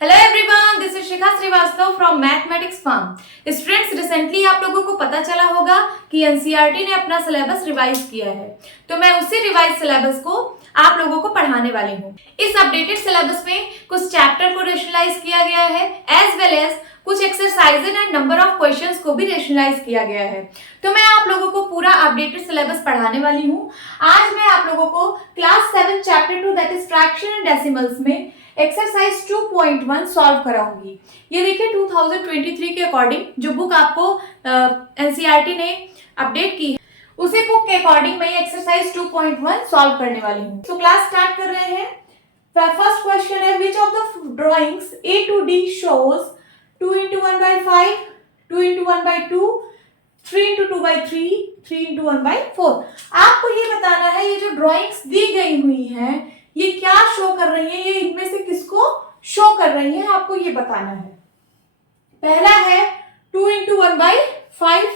Hello everyone, this is Shikha Srivastava from mathematics firm. Students, recently आप लोगों को पता चला होगा कि एनसीईआरटी ने अपना सिलेबस रिवाइज किया है, तो मैं उसी रिवाइज सिलेबस को आप लोगों को पढ़ाने वाली हूँ। इस अपडेटेड सिलेबस में कुछ चैप्टर को रेशनलाइज किया गया है, एज वेल एज कुछ exercises and number of questions को भी रेशनलाइज किया गया है। तो मैं आप लोगों को पूरा अपडेटेड सिलेबस पढ़ाने वाली हूँ। आज मैं आप लोगों को class 7 chapter 2 that is fraction and decimals में एक्सरसाइज 2.1 सॉल्व कराऊंगी। ये देखिए 2023 के अकॉर्डिंग जो बुक आपको एनसीईआरटी ने अपडेट की है, उसी बुक के अकॉर्डिंग मैं एक्सरसाइज 2.1 सॉल्व करने वाली हूँ। तो क्लास स्टार्ट कर रहे हैं। फर्स्ट क्वेश्चन है, which of the drawings A to D shows 2 into 1 by 5, 2 into 1 by 2, 3 into 2 by 3, 3 into 1 by 4। आपको ये बताना है ये जो ड्रॉइंग्स दी गई हुई हैं ये क्या शो कर रही है, ये इनमें से किसको शो कर रही है, आपको ये बताना है। पहला है 2 into 1 by 5।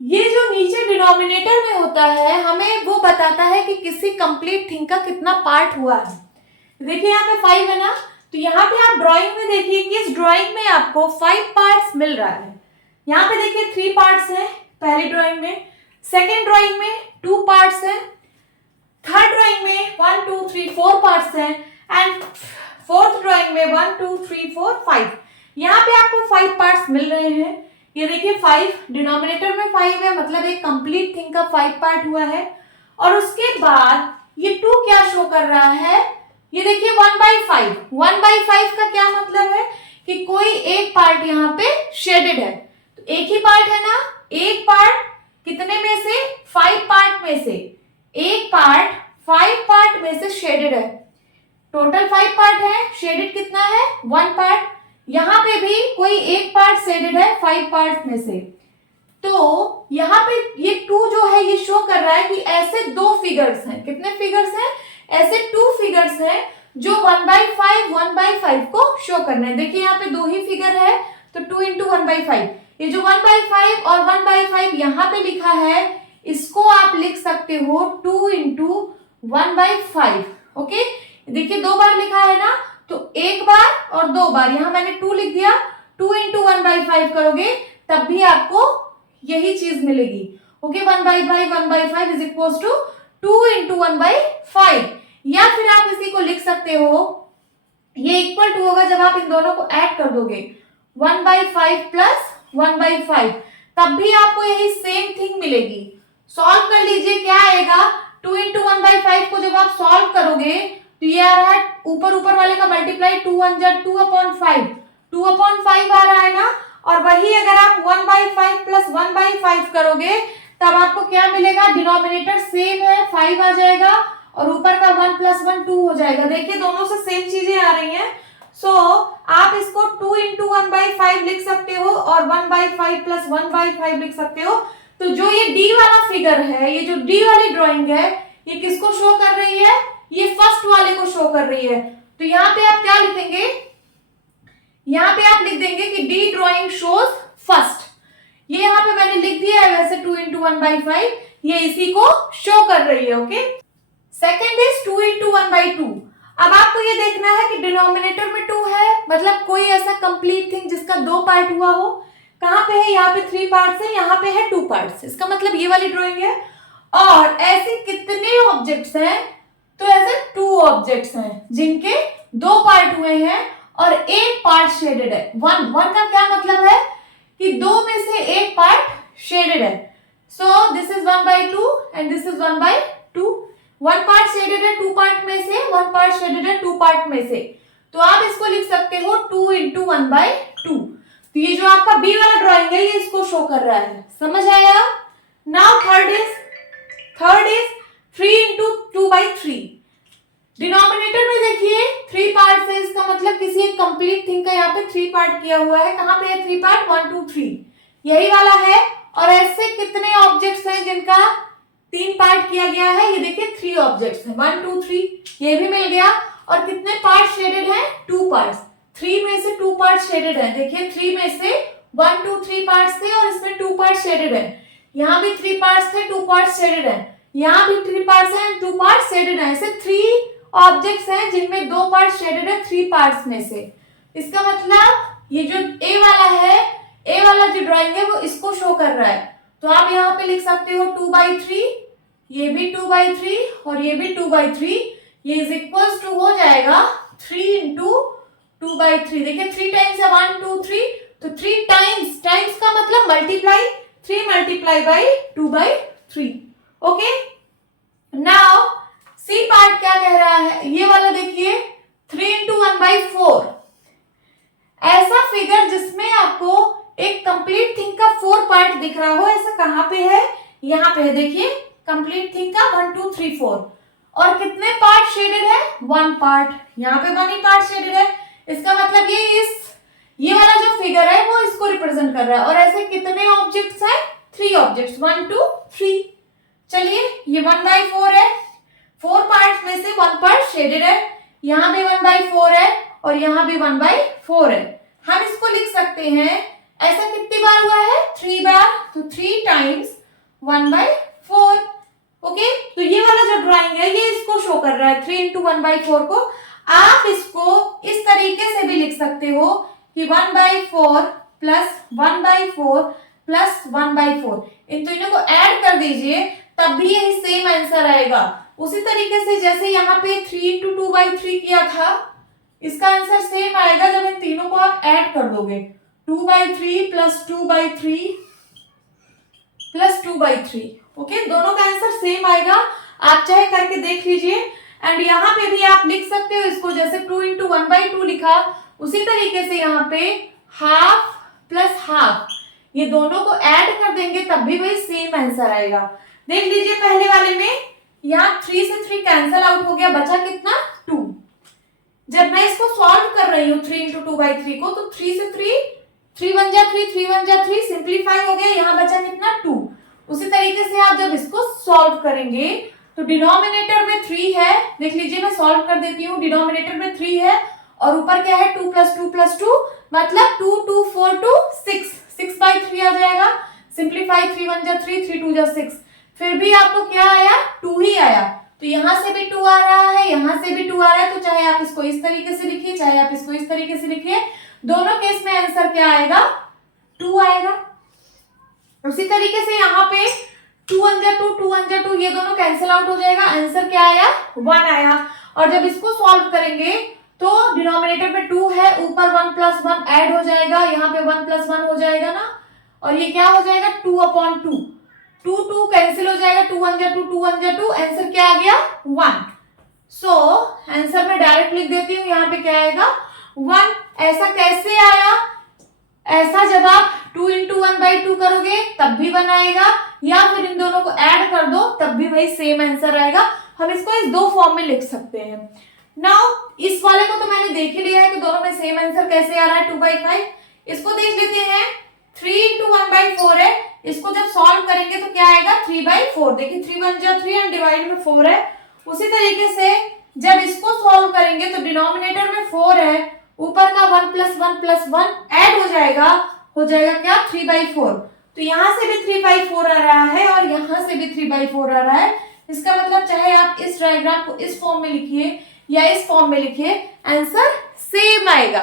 ये जो नीचे डिनोमिनेटर में होता है हमें वो बताता है कि किसी कंप्लीट थिंग का कितना पार्ट हुआ है। देखिए यहाँ पे 5 है ना, तो यहाँ पे आप ड्राइंग में देखिए कि इस ड्राइंग में आपको 5 पार्ट्स मिल रहा है। यहाँ पे देखिए 3 पार्ट्स हैं पहली ड्राइंग में, सेकेंड ड्राइंग में 2 पार्ट्स हैं, थर्ड ड्राइंग में 1 2 3 4 पार्ट्स हैं एंड फोर्थ ड्राइंग में 1 2 3 4 5। यहाँ पे आपको 5 पार्ट्स मिल रहे हैं। ये देखिए 5 डिनोमिनेटर में 5 है, मतलब एक कंप्लीट थिंग का 5 पार्ट हुआ है। और उसके बाद ये 2 क्या शो कर रहा है, ये देखिए 1 by 5। 1 by 5 का क्या मतलब है कि कोई एक पार्ट यहाँ पे शेडेड है। तो एक ही पार्ट है ना, एक पार्ट कितने में से, 5 पार्ट में से एक पार्ट 5 पार्ट में से शेडेड है। टोटल 5 पार्ट है, शेडेड कितना है 1 पार्ट। यहाँ पे भी कोई एक पार्ट शेडेड है 5 पार्ट में से। तो यहाँ पे ये 2 जो है ये शो कर रहा है कि ऐसे 2 फिगर्स हैं। कितने फिगर्स हैं, ऐसे 2 फिगर्स हैं जो 1 by 5 1 by 5 को शो करना है। देखिए यहाँ पे 2 ही फिगर है, तो 2 into 1 by 5। ये जो 1 by 5 और 1 by 5 यहाँ पे लिखा है, इसको आप लिख सकते हो 2 into 1 by 5। ओके, देखिए 2 बार लिखा है ना, तो एक बार और 2 बार, यहाँ मैंने 2 लिख दिया। 2 into 1 by 5 करोगे तब भी आपको यही चीज मिलेगी। Okay, 1 by 5 is equal to 2 into 1 by 5। या फिर आप इसी को लिख सकते हो, ये इक्वल टू होगा जब आप इन दोनों को ऐड कर दोगे 1 by 5 प्लस 1 by 5, तब भी आपको यही सेम थिंग मिलेगी। सॉल्व कर लीजिए, क्या आएगा 2 into 1 by 5 को जब आप सॉल्व करोगे तो ये आ रहा है ऊपर वाले का मल्टीप्लाई 2 1 जा 2/5, 2/5 आ रहा है ना। और वही अगर आप 1 by 5 प्लस 1 by 5 करोगे तब आपको क्या मिलेगा, डिनोमिनेटर सेम है 5 आ जाएगा और ऊपर का 1 प्लस 1 2 हो जाएगा। देखिए दोनों से सेम चीजें आ रही हैं। सो आप इसको 2 into 1 by 5 लिख सकते हो और 1 by 5 प्लस 1 by 5 लिख सकते हो। तो जो ये डी वाला फिगर है, ये जो डी वाली ड्राइंग है, ये किसको शो कर रही है, ये फर्स्ट वाले को शो कर रही है। तो यहाँ पे आप क्या लिखेंगे, यहाँ पे आप लिख देंगे कि डी ड्राइंग शोज फर्स्ट। ये यहाँ पे मैंने लिख दिया है वैसे 2 into 1 by 5, ये इसी को शो कर रही है। Okay, second is 2 into 1 by 2। अब आपको ये देखना है कि डिनोमिनेटर में 2 है, मतलब कोई ऐसा कंप्लीट थिंग जिसका 2 पार्ट हुआ हो। कहाँ पे है, यहाँ पे 3 पार्ट्स है, यहाँ पे है 2 पार्ट्स, इसका मतलब ये वाली ड्राइंग है। और ऐसे कितने ऑब्जेक्ट्स हैं, तो ऐसे 2 ऑब्जेक्ट्स हैं जिनके 2 पार्ट हुए हैं और एक पार्ट शेडेड है। 1 का क्या मतलब है कि 2 में से एक पार्ट शेडेड है। सो this is 1 by 2 and this is 1 by 2। 1 part shaded है 2 पार्ट में से, 1 पार्ट शेडेड है 2 पार्ट में से। तो आप इसको लिख सकते हो 2 into 1 by 2। तो ये जो आपका बी वाला ड्राइंग है ये इसको शो कर रहा है, समझ आया। Now third is 3 into 2 by 3। Denominator में देखिए 3 पार्ट है, इसका मतलब किसी एक कंप्लीट थिंग का यहाँ पे 3 पार्ट किया हुआ है। कहाँ पे है 3 पार्ट, 1 2 3, यही वाला है। और ऐसे कितने ऑब्जेक्ट्स हैं जिनका 3 पार्ट किया गया है, ये देखिए 3 ऑब्जेक्ट्स हैं, 1 2 3, ये भी मिल गया। और कितने पार्ट शेडेड हैं, 2 पार्ट्स। 3 में से 2 पार्ट शेडेड है, देखिए 3 में से 1 2 3 पार्ट्स थे और इसमें 2 पार्ट शेडेड है। यहाँ भी 3 पार्ट्स थे, 2 पार्ट शेडेड है, यहाँ भी 3 पार्ट्स हैं, 2 पार्ट शेडेड है। ऐसे 3 ऑब्जेक्ट्स हैं जिनमें 2 पार्ट शेडेड है 3 पार्ट्स में से। इसका मतलब ये जो ए वाला है, ए वाला जो ड्राइंग है वो इसको शो कर रहा है। तो आप यहाँ पे लिख सकते हो 2/3, ये भी 2/3 और ये भी 2/3, ये इज इक्वल्स टू हो जाएगा 3 इंटू 2/3। देखिए 3 टाइम्स है 1 2 3, तो 3 टाइम्स, टाइम्स का मतलब multiply, 3 multiply by 2/3। Okay, now C part क्या कह रहा है, ये वाला देखिए 3 इंटू 1/4, ऐसा फिगर जिसमें आपको एक कंप्लीट थिंग का 4 पार्ट दिख रहा हो, ऐसा कहां पे है, यहाँ पे है। देखिए कंप्लीट थिंग का 1 2 3 4, और कितने पार्ट शेडेड है, 1 पार्ट, यहाँ पे 1 ही पार्ट शेडेड है। इसका मतलब ये वाला जो फिगर है वो इसको रिप्रेजेंट कर रहा है। और ऐसे कितने ऑब्जेक्ट्स हैं, 3 ऑब्जेक्ट्स, 1 2 3। चलिए ये 1/4 है, 4 पार्ट्स में से 1 पार्ट शेडेड है, यहाँ भी 1/4 है और यहाँ भी 1/4 है। हम इसको लिख सकते हैं, ऐसा कितनी बार हुआ है, 3 बार, तो 3 टाइम्स 1/4। ओके, तो ये वाला जो ड्राइंग है ये इसको शो कर रहा है, 3 इंटू 1/4 को। आप इसको इस तरीके से भी लिख सकते हो कि 1/4 प्लस 1/4 प्लस 1/4, इन तीनों को ऐड कर दीजिए, तब भी यही सेम आंसर आएगा। उसी तरीके से जैसे यहाँ पे 3 इंटू 2/3 किया था, इसका आंसर सेम आएगा जब इन तीनों को आप ऐड कर दोगे, 2/3 प्लस 2/3 प्लस 2/3। ओके, दोनों का आंसर सेम आएगा, आप चाहे करके देख लीजिए। एंड यहाँ पे भी आप लिख सकते हो इसको, जैसे 2 इंटू 1/2 लिखा, उसी तरीके से यहाँ पे हाफ प्लस हाफ, ये दोनों को ऐड कर देंगे तब भी वही सेम आंसर आएगा। देख लीजिए पहले वाले में यहाँ 3 से 3 कैंसल आउट हो गया, बचा कितना, 2। जब मैं इसको सॉल्व कर रही हूँ 3 इंटू 2/3 को, तो 3 से 3 1 जा 3, 3 1 जा 3, सिंप्लीफाई हो गया, यहाँ बचा कितना, 2। उसी तरीके से आप जब इसको सॉल्व करेंगे तो डिनोमिनेटर में 3 है, देख लीजिए मैं सॉल्व कर देती हूँ, डिनोमिनेटर में 3 है और ऊपर क्या है, 2 प्लस 2 प्लस 2, मतलब 2 2 4 2 6, 6/3 आ जाएगा। सिंप्लीफाई, 3 1 जा 3, 3 2 जा 6, फिर भी आपको क्या आया, 2 ही आया। तो यहाँ से भी 2 आ रहा है, यहाँ से भी 2 आ रहा है, तो चाहे आप इसको इस तरीके से लिखिए, चाहे आप इसको इस तरीके से लिखिए, दोनों केस में आंसर क्या आएगा, 2 आएगा। उसी तरीके से यहाँ पे 2 1 जा 2, 2 1 जा 2, ये दोनों कैंसिल आउट हो जाएगा, आंसर क्या आया, 1 आया। और जब इसको सॉल्व करेंगे तो डिनोमिनेटर में 2 है, ऊपर 1 प्लस 1 ऐड हो जाएगा, यहाँ पे 1 प्लस 1 हो जाएगा ना, और ये क्या हो जाएगा, 2/2, 2 2 कैंसिल हो जाएगा, 2 1 जा 2, 2 1 जा 2, आंसर क्या आ गया, 1। सो आंसर में डायरेक्ट लिख देती हूँ, यहाँ पे क्या आएगा, 1। ऐसा कैसे आया, ऐसा जब आप 2 इंटू 1/2 करोगे तब भी 1 आएगा, या फिर इन दोनों को ऐड कर दो तब भी वही सेम आंसर आएगा। हम इसको इस 2 फॉर्म में लिख सकते हैं। नाउ इस वाले को तो मैंने देख ही लिया है कि दोनों में सेम आंसर कैसे आ रहा है, 2/5। इसको देख लेते हैं, 3 इंटू 1/4 है, इसको जब सॉल्व करेंगे तो क्या आएगा, 3/4। देखिए 3 1 जा 3 एंड डिवाइड में 4 है। उसी तरीके से जब इसको सॉल्व करेंगे तो डिनोमिनेटर में 4 है, ऊपर का 1 प्लस 1 प्लस 1 ऐड हो जाएगा क्या, 3/4। तो यहाँ से भी 3/4 आ रहा है और यहाँ से भी 3/4 आ रहा है। इसका मतलब चाहे आप इस डायग्राम को इस फॉर्म में लिखिए या इस फॉर्म में लिखिए, आंसर सेम आएगा।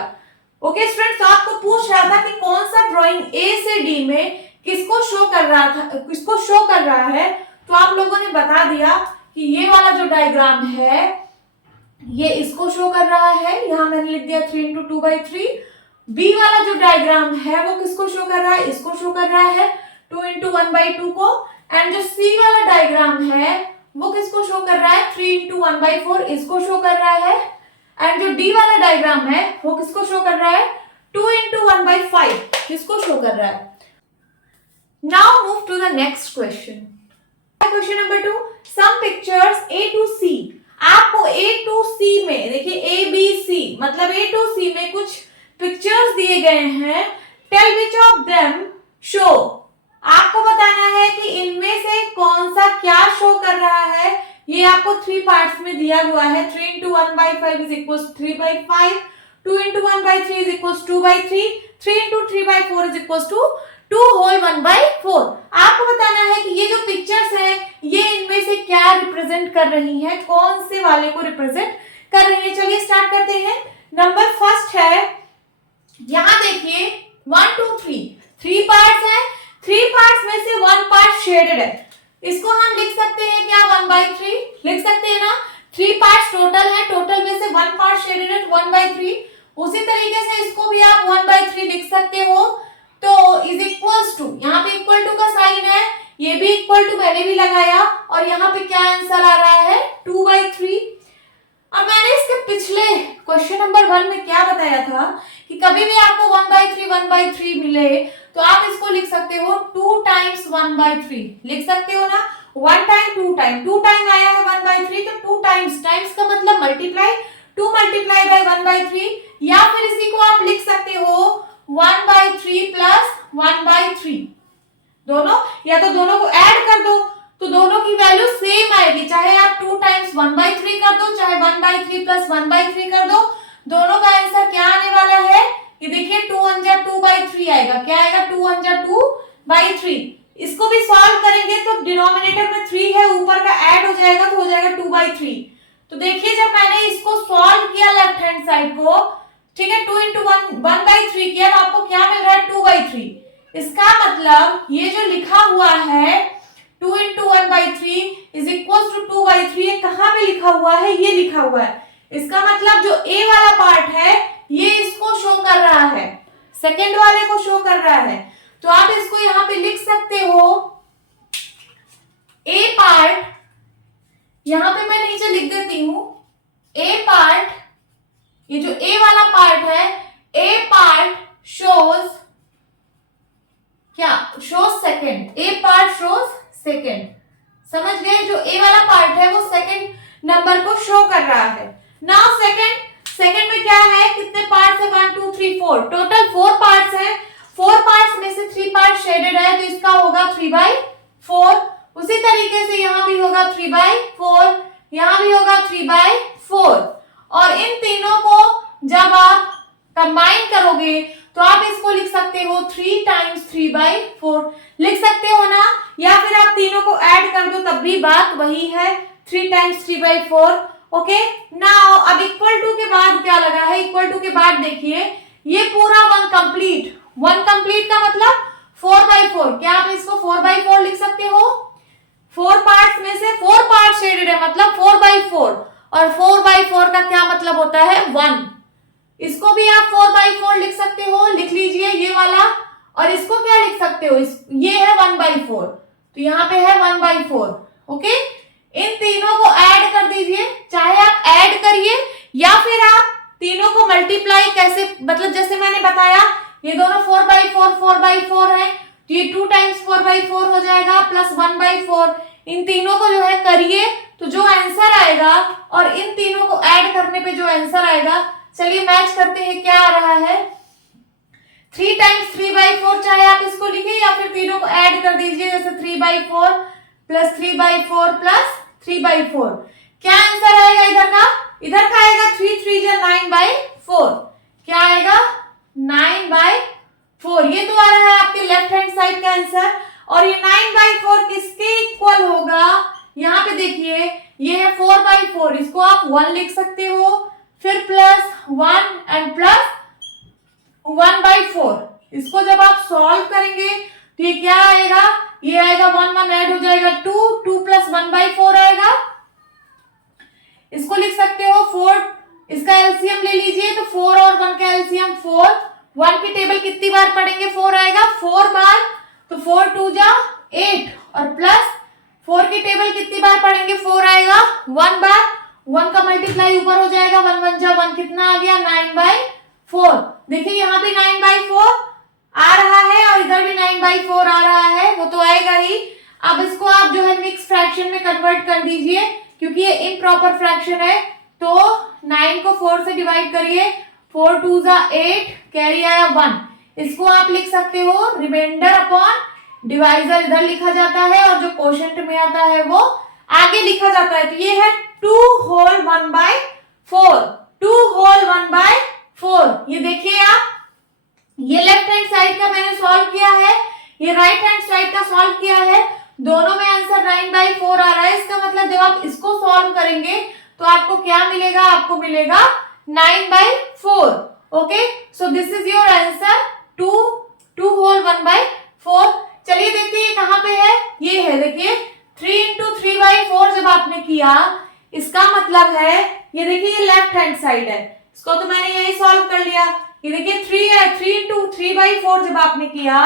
ओके स्टूडेंट्स, आपको पूछ रहा था कि कौन सा ड्राइंग ए से डी में किसको शो कर रहा था, किसको शो कर रहा है, तो आप लोगों ने बता दिया कि ये वाला जो डायग्राम है ये इसको शो कर रहा है, यहाँ मैंने लिख दिया 3 इंटू 2/3। बी वाला जो डायग्राम है वो किसको शो कर रहा है, इसको शो कर रहा है, 2 इंटू 1/2 को। एंड जो सी वाला डायग्राम है वो किसको शो कर रहा है, 3 इंटू 1/4, इसको शो कर रहा है। एंड जो डी वाला डायग्राम है वो किसको शो कर रहा है, 2 इंटू 1/5, किसको शो कर रहा है। Now move to the next question. Question number 2, some pictures A to C. आपको ए टू सी में, देखिए ए बी सी मतलब ए टू सी में कुछ पिक्चर्स दिए गए हैं। Tell which of them show. आपको बताना है कि इनमें से कौन सा क्या शो कर रहा है। ये आपको 3 पार्ट्स में दिया हुआ है। 3 into 1/5 is equal 3/5, 2 into 1/3 is equal 2/3, 3 into 3/4 is equal to 2 whole 1/4। आपको बताना है कि ये जो पिक्चर्स है ये इनमें से क्या रिप्रेजेंट कर रही है, कौन से वाले को रिप्रेजेंट कर रही है। चलिए स्टार्ट करते हैं। नंबर फर्स्ट है यहाँ देखिए 1 2 3 3 पार्ट्स हैं, 3 पार्ट्स में से 1 पार्ट शेडेड है, इसको हम लिख सकते हैं क्या 1/3 लिख सकते हैं ना। 3 पार्ट्स टोटल है, टोटल में से 1 पार्ट शेडेड है 1/3। उसी तरीके से इसको भी आप 1/3 लिख सकते हो। तो इज इक्वल्स टू, यहाँ पे इक्वल टू का साइन है, ये भी इक्वल टू मैंने भी लगाया, और यहाँ पे क्या आंसर आ रहा है 2/3। अब मैंने इसके पिछले क्वेश्चन नंबर 1 में क्या बताया था कि कभी भी आपको 1/3 मिले तो आप इसको लिख सकते हो 2 टाइम्स 1/3 लिख सकते हो ना। 1 टाइम 2 टाइम आया है 1/3, तो 2 टाइम्स, टाइम्स का मतलब मल्टीप्लाई, 2 मल्टीप्लाई बाय 1/3, या फिर इसी को आप लिख सकते हो 1/3 प्लस 1/3, दोनों, या तो दोनों को ऐड कर दो तो दोनों की वैल्यू सेम आएगी, चाहे आप 2 टाइम्स 1/3 कर दो, चाहे 1/3 प्लस 1/3 कर दो, दोनों का आंसर क्या आने वाला है, ये देखिए 2 1 जा 2/3 आएगा, क्या आएगा 2 1 जा 2/3। इसको भी सॉल्व करेंगे तो डिनोमिनेटर में 3 है, ऊपर का ऐड हो जाएगा तो हो जाएगा 2/3। तो देखिए जब मैंने इसको सॉल्व किया लेफ्ट हैंड साइड को, ठीक है, 2 into 1/3 किया, तो आपको क्या मिल रहा है 2/3। इसका मतलब ये जो लिखा हुआ है 2 into 1/3 इज इक्वल टू 2/3, ये कहाँ पे लिखा हुआ है, ये लिखा हुआ है। इसका मतलब जो ए वाला पार्ट है ये इसको शो कर रहा है, सेकेंड वाले को शो कर रहा है। तो आप इसको यहाँ पे लिख सकते हो ए पार्ट, यहां पे मैं नीचे लिख देती हूं ए पार्ट, ये जो ए वाला पार्ट है, ए पार्ट शोज क्या, शोज सेकेंड, ए पार्ट शोज सेकेंड, समझ गए। जो ए वाला पार्ट है वो सेकेंड नंबर को शो कर रहा है। नाउ सेकेंड में क्या है, कितने पार्ट्स है 1 2 3 4, टोटल 4 पार्ट्स हैं, 4 पार्ट्स में से 3 पार्ट शेडेड है, तो इसका होगा 3/4। उसी तरीके से यहां भी होगा 3/4, यहां भी होगा 3/4, और इन तीनों को जब आप कंबाइन करोगे तो आप इसको लिख सकते हो 3 टाइम्स 3/4 लिख सकते हो ना, या फिर आप तीनों को ऐड कर दो तब भी बात वही है, 3 टाइम्स 3/4। ओके, नाउ अब इक्वल टू के बाद क्या लगा है, इक्वल टू के बाद देखिए ये पूरा 1 कंप्लीट का मतलब 4/4, क्या आप इसको 4/4 लिख सकते हो। 4 पार्ट्स में से 4 पार्ट शेडेड है मतलब 4/4, और 4/4 का क्या मतलब होता है 1। इसको भी आप 4/4 लिख सकते हो, लिख लीजिए ये वाला, और इसको क्या लिख सकते हो, ये है 1/4, तो यहाँ पे है 1/4। ओके, इन तीनों को ऐड कर दीजिए, चाहे आप ऐड करिए या फिर आप तीनों को मल्टीप्लाई, कैसे मतलब जैसे मैंने बताया ये दोनों 4/4 है, तो ये 2 टाइम्स 4/4 हो जाएगा प्लस 1/4, इन तीनों को जो है करिए तो जो आंसर आएगा, और इन तीनों को ऐड करने पे जो आंसर आएगा, चलिए मैच करते हैं क्या आ रहा है। 3 टाइम्स 3/4, चाहे आप इसको लिखिए या फिर तीनों को ऐड कर दीजिए, जैसे 3/4 प्लस 3/4 प्लस 3/4, क्या आंसर आएगा इधर का आएगा 3 3 जा 9/4, क्या आएगा 9/4, ये तो आ रहा है आपके लेफ्ट हैंड साइड का आंसर। और ये 9/4 किसके इक्वल होगा, यहाँ पे देखिए ये है 4/4, इसको आप 1 लिख सकते हो, फिर प्लस 1 एंड प्लस 1/4, इसको जब आप सॉल्व करेंगे तो ये क्या आएगा, ये आएगा 1 1 ऐड हो जाएगा 2 प्लस 1/4 आएगा, इसको लिख सकते हो 4, इसका एलसीएम ले लीजिए, तो 4 और 1 का एलसीएम 4, 1 की टेबल कितनी बार पढ़ेंगे 4 आएगा 4 बार, तो 4 2 जा 8, और प्लस 4 की टेबल कितनी बार पढ़ेंगे 4 आएगा 1 बार, 1 का मल्टीप्लाई ऊपर हो जाएगा, 1 1 जा 1 कितना आ गया 9/4। देखिए यहाँ भी 9/4 आ रहा है और इधर भी 9/4 आ रहा है, वो तो आएगा ही। अब इसको आप जो है मिक्स फ्रैक्शन में कन्वर्ट कर दीजिए, क्योंकि ये इम्प्रॉपर फ्रैक्शन है, तो 9 को 4 से डिवाइड करिए, 4 2 जा 8, कैरी आया 1, इसको आप लिख सकते हो रिमाइंडर अपॉन डिवाइजर, इधर लिखा जाता है, और जो क्वोशंट में आता है वो आगे लिखा जाता है। तो ये है 2 होल 1/4, 2 होल 1/4। ये देखिए आप, ये लेफ्ट हैंड साइड का मैंने सॉल्व किया है, ये राइट हैंड साइड का सॉल्व किया है, दोनों में आंसर 9/4 आ रहा है। इसका मतलब जब आप इसको सॉल्व करेंगे तो आपको क्या मिलेगा, आपको मिलेगा 9/4। Okay, so this is your answer 2 whole 1/4। चलिए देखते हैं कहाँ पे है। ये है, देखिए 3 इंटू 3/4 जब आपने किया, इसका मतलब है ये देखिए ये लेफ्ट हैंड साइड है, इसको तो मैंने यही सॉल्व कर लिया। ये देखिए 3 है, 3 इंटू 3/4 जब आपने किया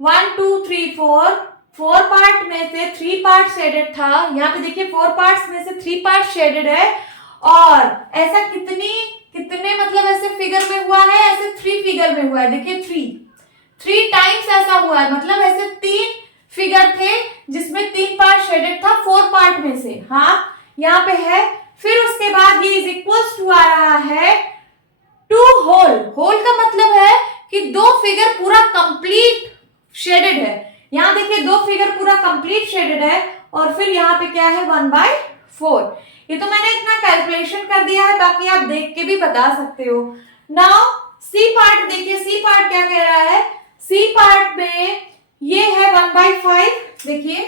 1 2 3 4, 4 पार्ट में से 3 पार्ट शेडेड था। यहाँ पे देखिए 4 पार्ट्स में से 3 पार्ट शेडेड है। और ऐसा कितने मतलब ऐसे फिगर में हुआ है, ऐसे 3 फिगर में हुआ है। देखिए 3 टाइम्स ऐसा हुआ है, मतलब ऐसे 3 फिगर थे जिसमें 3 पार्ट शेडेड था 4 पार्ट में से। हाँ, यहाँ पे है। फिर उसके बाद ये इज इक्वल्स टू आ रहा है 2 होल। होल का मतलब है कि 2 फिगर पूरा कंप्लीट शेडेड है। यहाँ देखिए 2 फिगर पूरा कंप्लीट शेडेड है और फिर यहाँ पे क्या है 1/4। ये तो मैंने इतना कैलकुलेशन कर दिया है, बाकी आप देख के भी बता सकते हो। नाउ सी पार्ट देखिए, सी पार्ट क्या कह रहा है। सी पार्ट में ये है 1/5। देखिए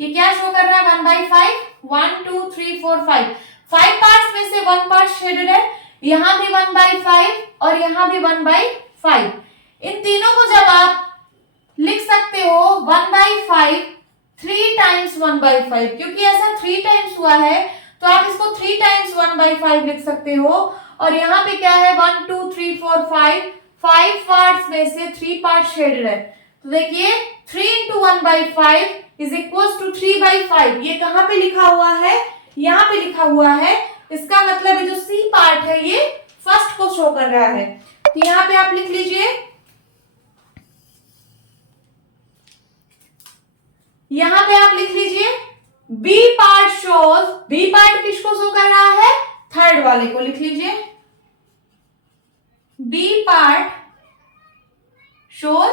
ये क्या शो कर रहा है 1/5, 1 2 3 4 5 पार्ट्स में से 1 पार्ट शेडेड है। यहां भी 1/5 और यहां भी 1/5। इन तीनों को जब आप लिख सकते हो 1/5 3 टाइम्स 1/5, क्योंकि ऐसा 3 टाइम्स हुआ है तो आप इसको 3 टाइम्स 1/5 लिख सकते हो। और यहाँ पे क्या है 1 2 3 4 5 पार्ट्स में से 3 पार्ट शेडेड है। तो देखिए 3 इंटू 1/5 इज इक्वल टू 3/5। ये कहाँ पे लिखा हुआ है, यहाँ पे लिखा हुआ है। इसका मतलब है जो सी पार्ट है ये फर्स्ट को शो कर रहा है। तो यहाँ पे आप लिख लीजिए, यहाँ पे आप लिख लीजिए B part shows. B part किसको शो कर रहा है, थर्ड वाले को लिख लीजिए। B part shows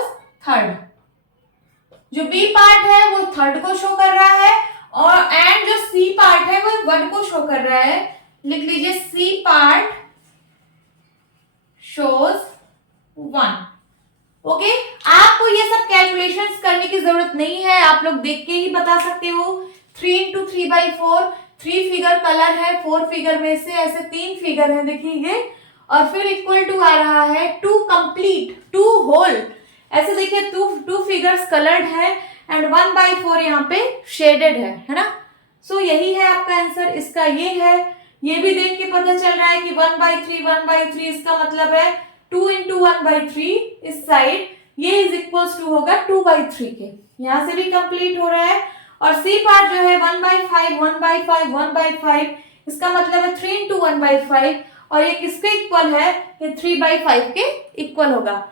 third. जो बी पार्ट है वो थर्ड को शो कर रहा है और एंड जो सी पार्ट है वो 1 को शो कर रहा है। लिख लीजिए सी पार्ट शोज 1। ओके, आपको ये सब कैलकुलेशंस करने की जरूरत नहीं है, आप लोग देख के ही बता सकते हो। 3 इंटू 3/4, 3 फिगर कलर है, 4 फिगर में से ऐसे 3 फिगर है, देखिए ये। और फिर इक्वल टू आ रहा है 2 कंप्लीट, 2 होल। ऐसे देखिए 2 फिगर्स कलर्ड है एंड 1/4 यहाँ पे शेडेड है ना। सो यही है आपका आंसर, इसका ये है। ये भी देख के पता चल रहा है कि 1/3 इसका मतलब है 2 इंटू 1/3 इस साइड, ये इज इक्वल टू होगा 2/3 के। यहां से भी कंप्लीट हो रहा है। और सी पार्ट जो है 1/5 1/5 1/5, इसका मतलब है 3 इंटू 1/5 और ये किसके इक्वल है, ये 3/5 के इक्वल होगा।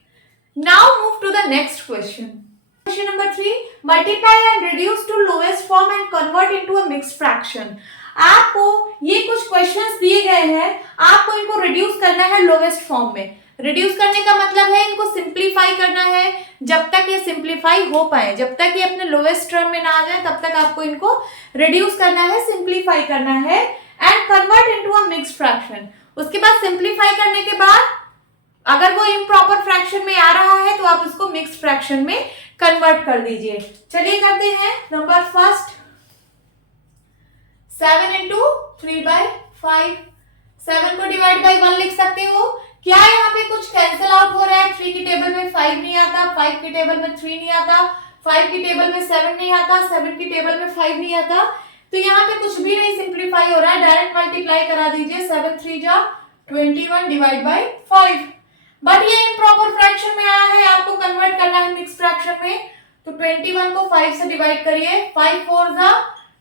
Now move to the next question. Question number 3, multiply and reduce to lowest form and convert into a mixed fraction। आपको ये कुछ क्वेश्चंस दिए गए हैं, आपको इनको रिड्यूस करना है लोवेस्ट फॉर्म में। रिड्यूस करने का मतलब है इनको सिंप्लीफाई करना है। जब तक ये सिंप्लीफाई हो पाए, जब तक ये अपने लोवेस्ट टर्म में ना आ जाए, तब तक आपको इनको रिड्यूस करना है, सिंप्लीफाई करना है and convert into a mixed fraction. उसके बाद सिंप्लीफाई करने के बाद अगर वो इम्प्रॉपर फ्रैक्शन में आ रहा है तो आप इसको मिक्स्ड फ्रैक्शन में कन्वर्ट कर दीजिए। चलिए करते हैं। Number first 7 into 3/5। 7 को डिवाइड बाई 1 लिख सकते हो। क्या यहाँ पे कुछ कैंसिल आउट हो रहा है? 3 की टेबल में 5 नहीं आता, 5 की टेबल में 3 नहीं आता, 5 की टेबल में 7 नहीं आता, 7 की टेबल में 5 नहीं आता। तो यहाँ पे कुछ भी नहीं सिंप्लीफाई हो रहा है, डायरेक्ट मल्टीप्लाई करा दीजिए। 7 3 जा 21 डिवाइड बाई 5। बट ये इम्प्रॉपर फ्रैक्शन में आया है, आपको कन्वर्ट करना है मिक्स फ्रैक्शन में। तो 21 को 5 से डिवाइड करिए, 5 4 जा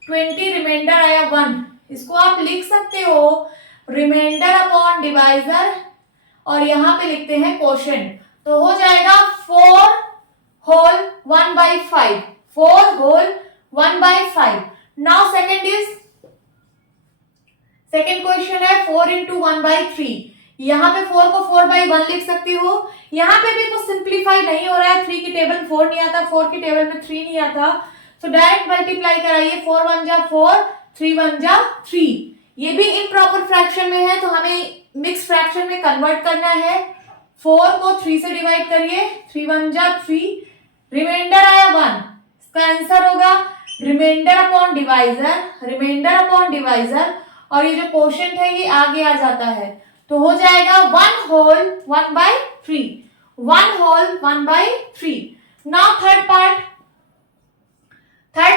20, रिमाइंडर आया 1। इसको आप लिख सकते हो रिमाइंडर अपॉन डिवाइजर और यहाँ पे लिखते हैं कोशेंट। तो हो जाएगा 4 whole 1/5, 4 whole 1/5। Now second question है 4 इंटू 1/3। यहाँ पे 4 को 4/1 लिख सकती हो। यहाँ पे भी कुछ सिंप्लीफाई नहीं हो रहा है, 3 की टेबल 4 नहीं आता, 4 की टेबल में 3 नहीं आता। तो डायरेक्ट मल्टीप्लाई कराइए, 4 1 जा 4, 3 1 जा 3। ये भी इम्प्रॉपर फ्रैक्शन में है तो हमें मिक्स फ्रैक्शन में कन्वर्ट करना है। 4 को 3 से डिवाइड करिए, 3 1 जा 3, रिमाइंडर आया 1। इसका आंसर होगा remainder upon divisor, remainder upon divisor. और ये जो कोशेंट है ये आगे आ जाता है, तो हो जाएगा 1 whole 1/3। 1 whole 1/3. Now third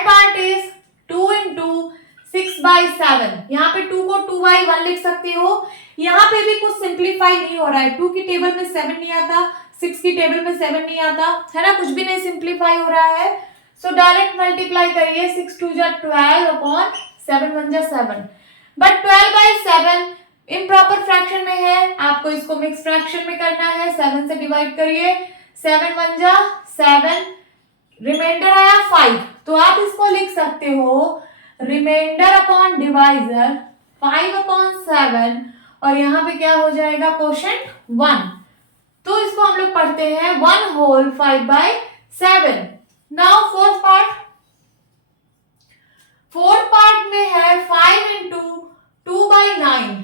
part is 2 into 6/7. यहाँ पे 2 को 2/1 लिख सकते हो। यहाँ पे भी कुछ सिंप्लीफाई नहीं हो रहा है, 2 की टेबल में 7 नहीं आता, 6 की टेबल में 7 नहीं आता, है ना, कुछ भी नहीं सिंप्लीफाई हो रहा है। सो डायरेक्ट मल्टीप्लाई करिए, 6 2 जा 12 अपॉन 7 1 जा 7। बट 12/7 इम्प्रॉपर फ्रैक्शन में है, आपको इसको मिक्स फ्रैक्शन में करना है। 7 से डिवाइड करिए, 7 1 जा 7, रिमाइंडर आया 5, तो आप इसको लिख सकते हो रिमाइंडर अपॉन डिवाइजर 5/7, और यहाँ पे क्या हो जाएगा, कोशेंट 1। तो इसको हम लोग पढ़ते हैं 1 whole 5/7। नाउ फोर्थ पार्ट में है 5 into 2/9।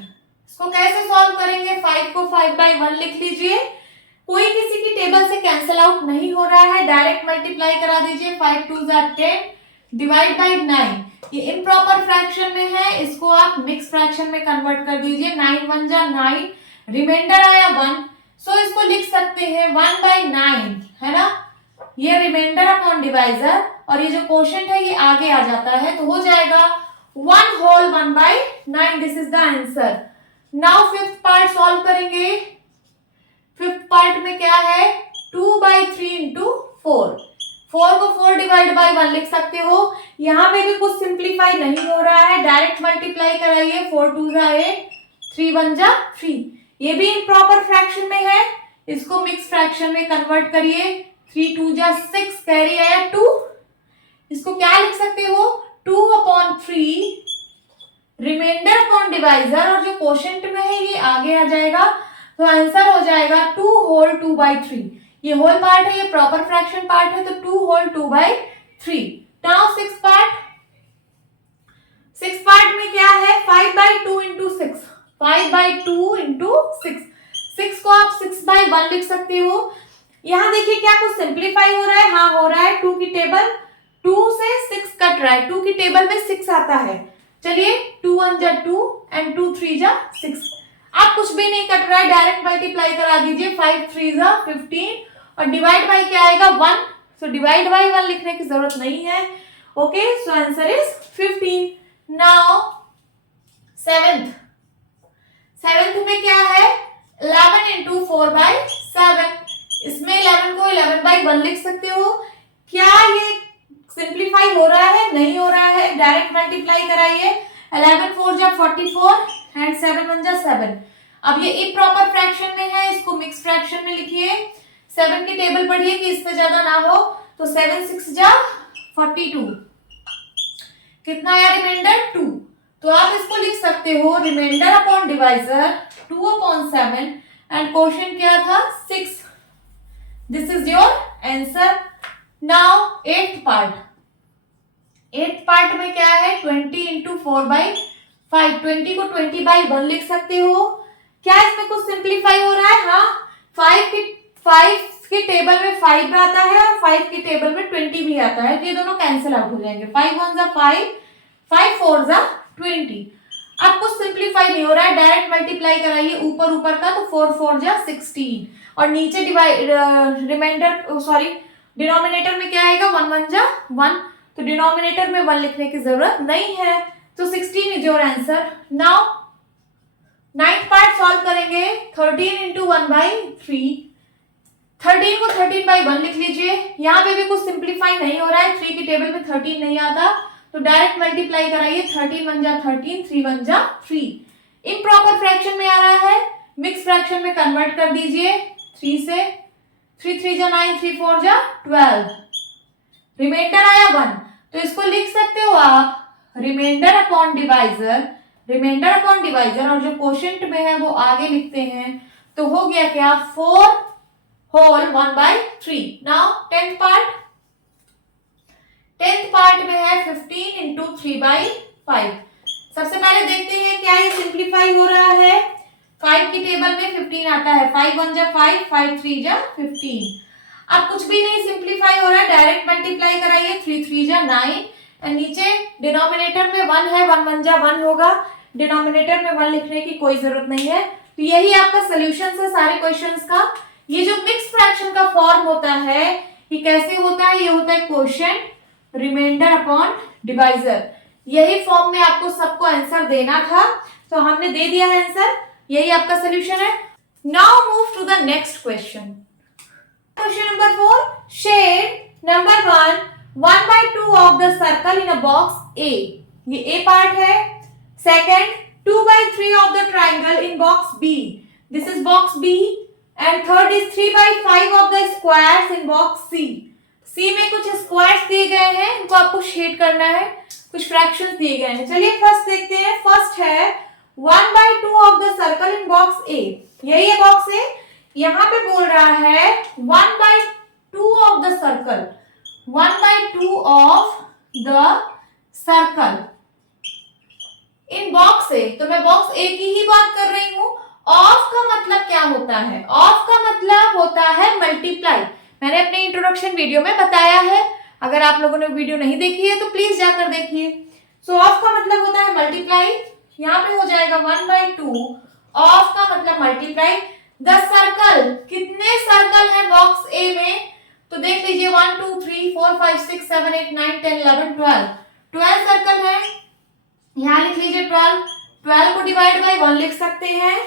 इसको कैसे सॉल्व करेंगे, 5 को 5/1 लिख लीजिए। कोई किसी की टेबल से कैंसिल आउट नहीं हो रहा है, डायरेक्ट मल्टीप्लाई करा दीजिए। 5 2 जा 10 डिवाइड बाई 9। ये इम्प्रॉपर फ्रैक्शन में है, इसको आप मिक्स फ्रैक्शन में कन्वर्ट कर दीजिए। 9 1 जा 9, रिमाइंडर आया 1, सो इसको लिख सकते हैं 1/9, है ना। ये रिमाइंडर अपॉन डिवाइजर, और ये जो क्वोशिएंट है ये आगे आ जाता है, तो हो जाएगा 1 whole 1/9। This is the answer. Now fifth part solve करेंगे। फिफ्थ पार्ट में क्या है, 2/3 into 4। 4 को 4 डिवाइड बाई 1 लिख सकते हो। यहाँ पे भी कुछ सिंप्लीफाई नहीं हो रहा है, डायरेक्ट मल्टीप्लाई कराइए। 4 2 जा 8, 3 1 जा 3। ये भी इम्प्रॉपर फ्रैक्शन में है, इसको मिक्स फ्रैक्शन में कन्वर्ट करिए। 3 2 जा 6, कैरी आया 2, इसको क्या लिख सकते हो, 2/3 रिमाइंडर अपॉन डिवाइजर, और जो क्वोशिएंट में है ये आगे आ जाएगा, तो आंसर हो जाएगा 2 whole 2/3। ये होल पार्ट है, ये प्रॉपर फ्रैक्शन पार्ट है, तो 2 whole 2/3। नाउ सिक्स पार्ट में क्या है, 5/2 into 6। 5/2 into 6। 6 को आप 6/1 लिख सकते हो। यहाँ देखिए क्या कुछ सिंप्लीफाई हो रहा है, हाँ हो रहा है। 2 की टेबल 2 से 6 कट रहा है, 2 की टेबल में 6 आता है। चलिए 2 1 जा 2 एंड 2 3 जा 6। आप कुछ भी नहीं कट रहा है, डायरेक्ट मल्टीप्लाई करा दीजिए। 5 3 जा 15, और डिवाइड बाई क्या आएगा 1, सो डिवाइड बाई 1 लिखने की जरूरत नहीं है। Okay, so answer is 15। Now seventh में क्या है, 11 into 4/7। इसमें 11 को 11/1 लिख सकते हो। क्या ये सिंप्लीफाई हो रहा है, नहीं हो रहा है, डायरेक्ट मल्टीप्लाई कराइए। 11 4 जा 44 एंड 7 1 जा 7। अब ये इम्प्रॉपर फ्रैक्शन में है, इसको मिक्स फ्रैक्शन में लिखिए। 7 की टेबल पढ़िए कि इससे ज्यादा ना हो, तो 7 6 जा 42, कितना आया रिमाइंडर 2। तो आप इसको लिख सकते हो remainder upon divisor 2/7, and quotient क्या था 6। This is your answer. Now eighth part में क्या है, 20 into 4/5। 20 को 20/1 लिख सकते हो। क्या इसमें कुछ सिंप्लीफाई हो रहा है, हाँ। 5 की टेबल में 5 आता है, और 5 की टेबल में 20 भी आता है, तो ये दोनों कैंसिल आउट हो जाएंगे। 5 1 जा 5, 5 4 जा 20। अब कुछ सिंप्लीफाई नहीं हो रहा है, डायरेक्ट मल्टीप्लाई कराइए ऊपर का, तो 4 4 जा 16, और नीचे डिनोमिनेटर में क्या आएगा, 1 1 जा 1, तो डिनोमिनेटर में 1 लिखने की जरूरत नहीं है, तो 16 is your answer. Now ninth part solve करेंगे। 13 into 1/3। 13 को 13/1 लिख लीजिए। यहाँ पे भी कुछ सिंप्लीफाई नहीं हो रहा है, 3 की टेबल में 13 नहीं आता, तो डायरेक्ट मल्टीप्लाई कराइए। 13 1 जा 13, 3 1 जा 3। इम्प्रॉपर फ्रैक्शन में आ रहा है, मिक्स फ्रैक्शन में कन्वर्ट कर दीजिए। 3 से 3 3 जा 9, 3 4 जा 12, रिमाइंडर आया 1, तो इसको लिख सकते हो आप रिमाइंडर अपॉन डिवाइजर। और जो क्वोशिएंट में है वो आगे लिखते हैं, तो हो गया क्या 4 whole 1/3। नाउ टेंथ पार्ट में है 15 into 3/5। सबसे पहले देखते हैं क्या ये सिंप्लीफाई हो रहा है। 5 की टेबल में 15 आता है, 5 1 जा 5, 5 3 जा 15। अब कुछ भी नहीं सिंप्लीफाई हो रहा है, डायरेक्ट मल्टीप्लाई कराइए। 3 3 जा 9, एंड नीचे डिनोमिनेटर में 1 है, 1 1 जा 1 होगा, डिनोमिनेटर में 1 लिखने की कोई जरूरत नहीं है। तो यही आपका सोल्यूशन है सारे क्वेश्चंस का। ये जो मिक्स फ्रैक्शन का फॉर्म होता है ये कैसे होता है, ये होता है क्वोशिएंट रिमाइंडर अपॉन डिवाइजर। यही फॉर्म में आपको सबको आंसर देना था, तो हमने दे दिया है आंसर, यही आपका सोल्यूशन है। Now move to the next question. Question number 4, shade number 1/2 of the circle in a box A. ये ए पार्ट है। Second 2/3 of the triangle in box B, this is box B. And third is 3/5 of the squares in box C. C में कुछ squares दिए गए हैं, इनको आपको shade करना है, कुछ फ्रैक्शंस दिए गए हैं। चलिए फर्स्ट देखते हैं। फर्स्ट है 1/2 of the circle in box A, यही है बॉक्स ए। यहां पे बोल रहा है 1/2 of the circle, 1/2 of the circle in box A. तो मैं बॉक्स ए की ही बात कर रही हूं। ऑफ का मतलब क्या होता है? ऑफ का मतलब होता है मल्टीप्लाई। मैंने अपने इंट्रोडक्शन वीडियो में बताया है, अगर आप लोगों ने वीडियो नहीं देखी है तो प्लीज जाकर देखिए। सो ऑफ का मतलब होता है मल्टीप्लाई। यहाँ पे हो जाएगा 1/2, ऑफ का मतलब मल्टीप्लाई। द सर्कल, कितने सर्कल है बॉक्स ए में? तो देख लीजिए 1 2 3 4 5 6 7 8 9 10 11 12 सर्कल है। यहाँ लिख लीजिए 12 को डिवाइड बाई 1 लिख सकते हैं।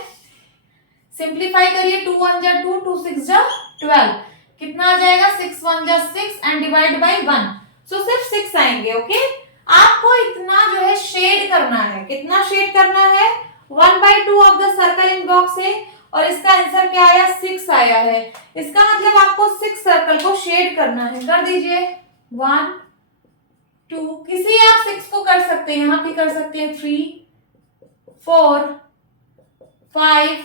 सिंप्लीफाई करिए, 2 1 जा 2, 2 6 जा 12, कितना आ जाएगा 6 1 जा 6 एंड डिवाइड बाई 1, सो सिर्फ 6 आएंगे। ओके, आपको इतना जो है शेड करना है। कितना शेड करना है? 1/2 of the circle in box A, और इसका आंसर क्या आया? 6 आया है। इसका मतलब आपको 6 सर्कल को शेड करना है। कर दीजिए 1 2, किसी आप 6 को कर सकते हैं, यहाँ भी कर सकते हैं 3 4 5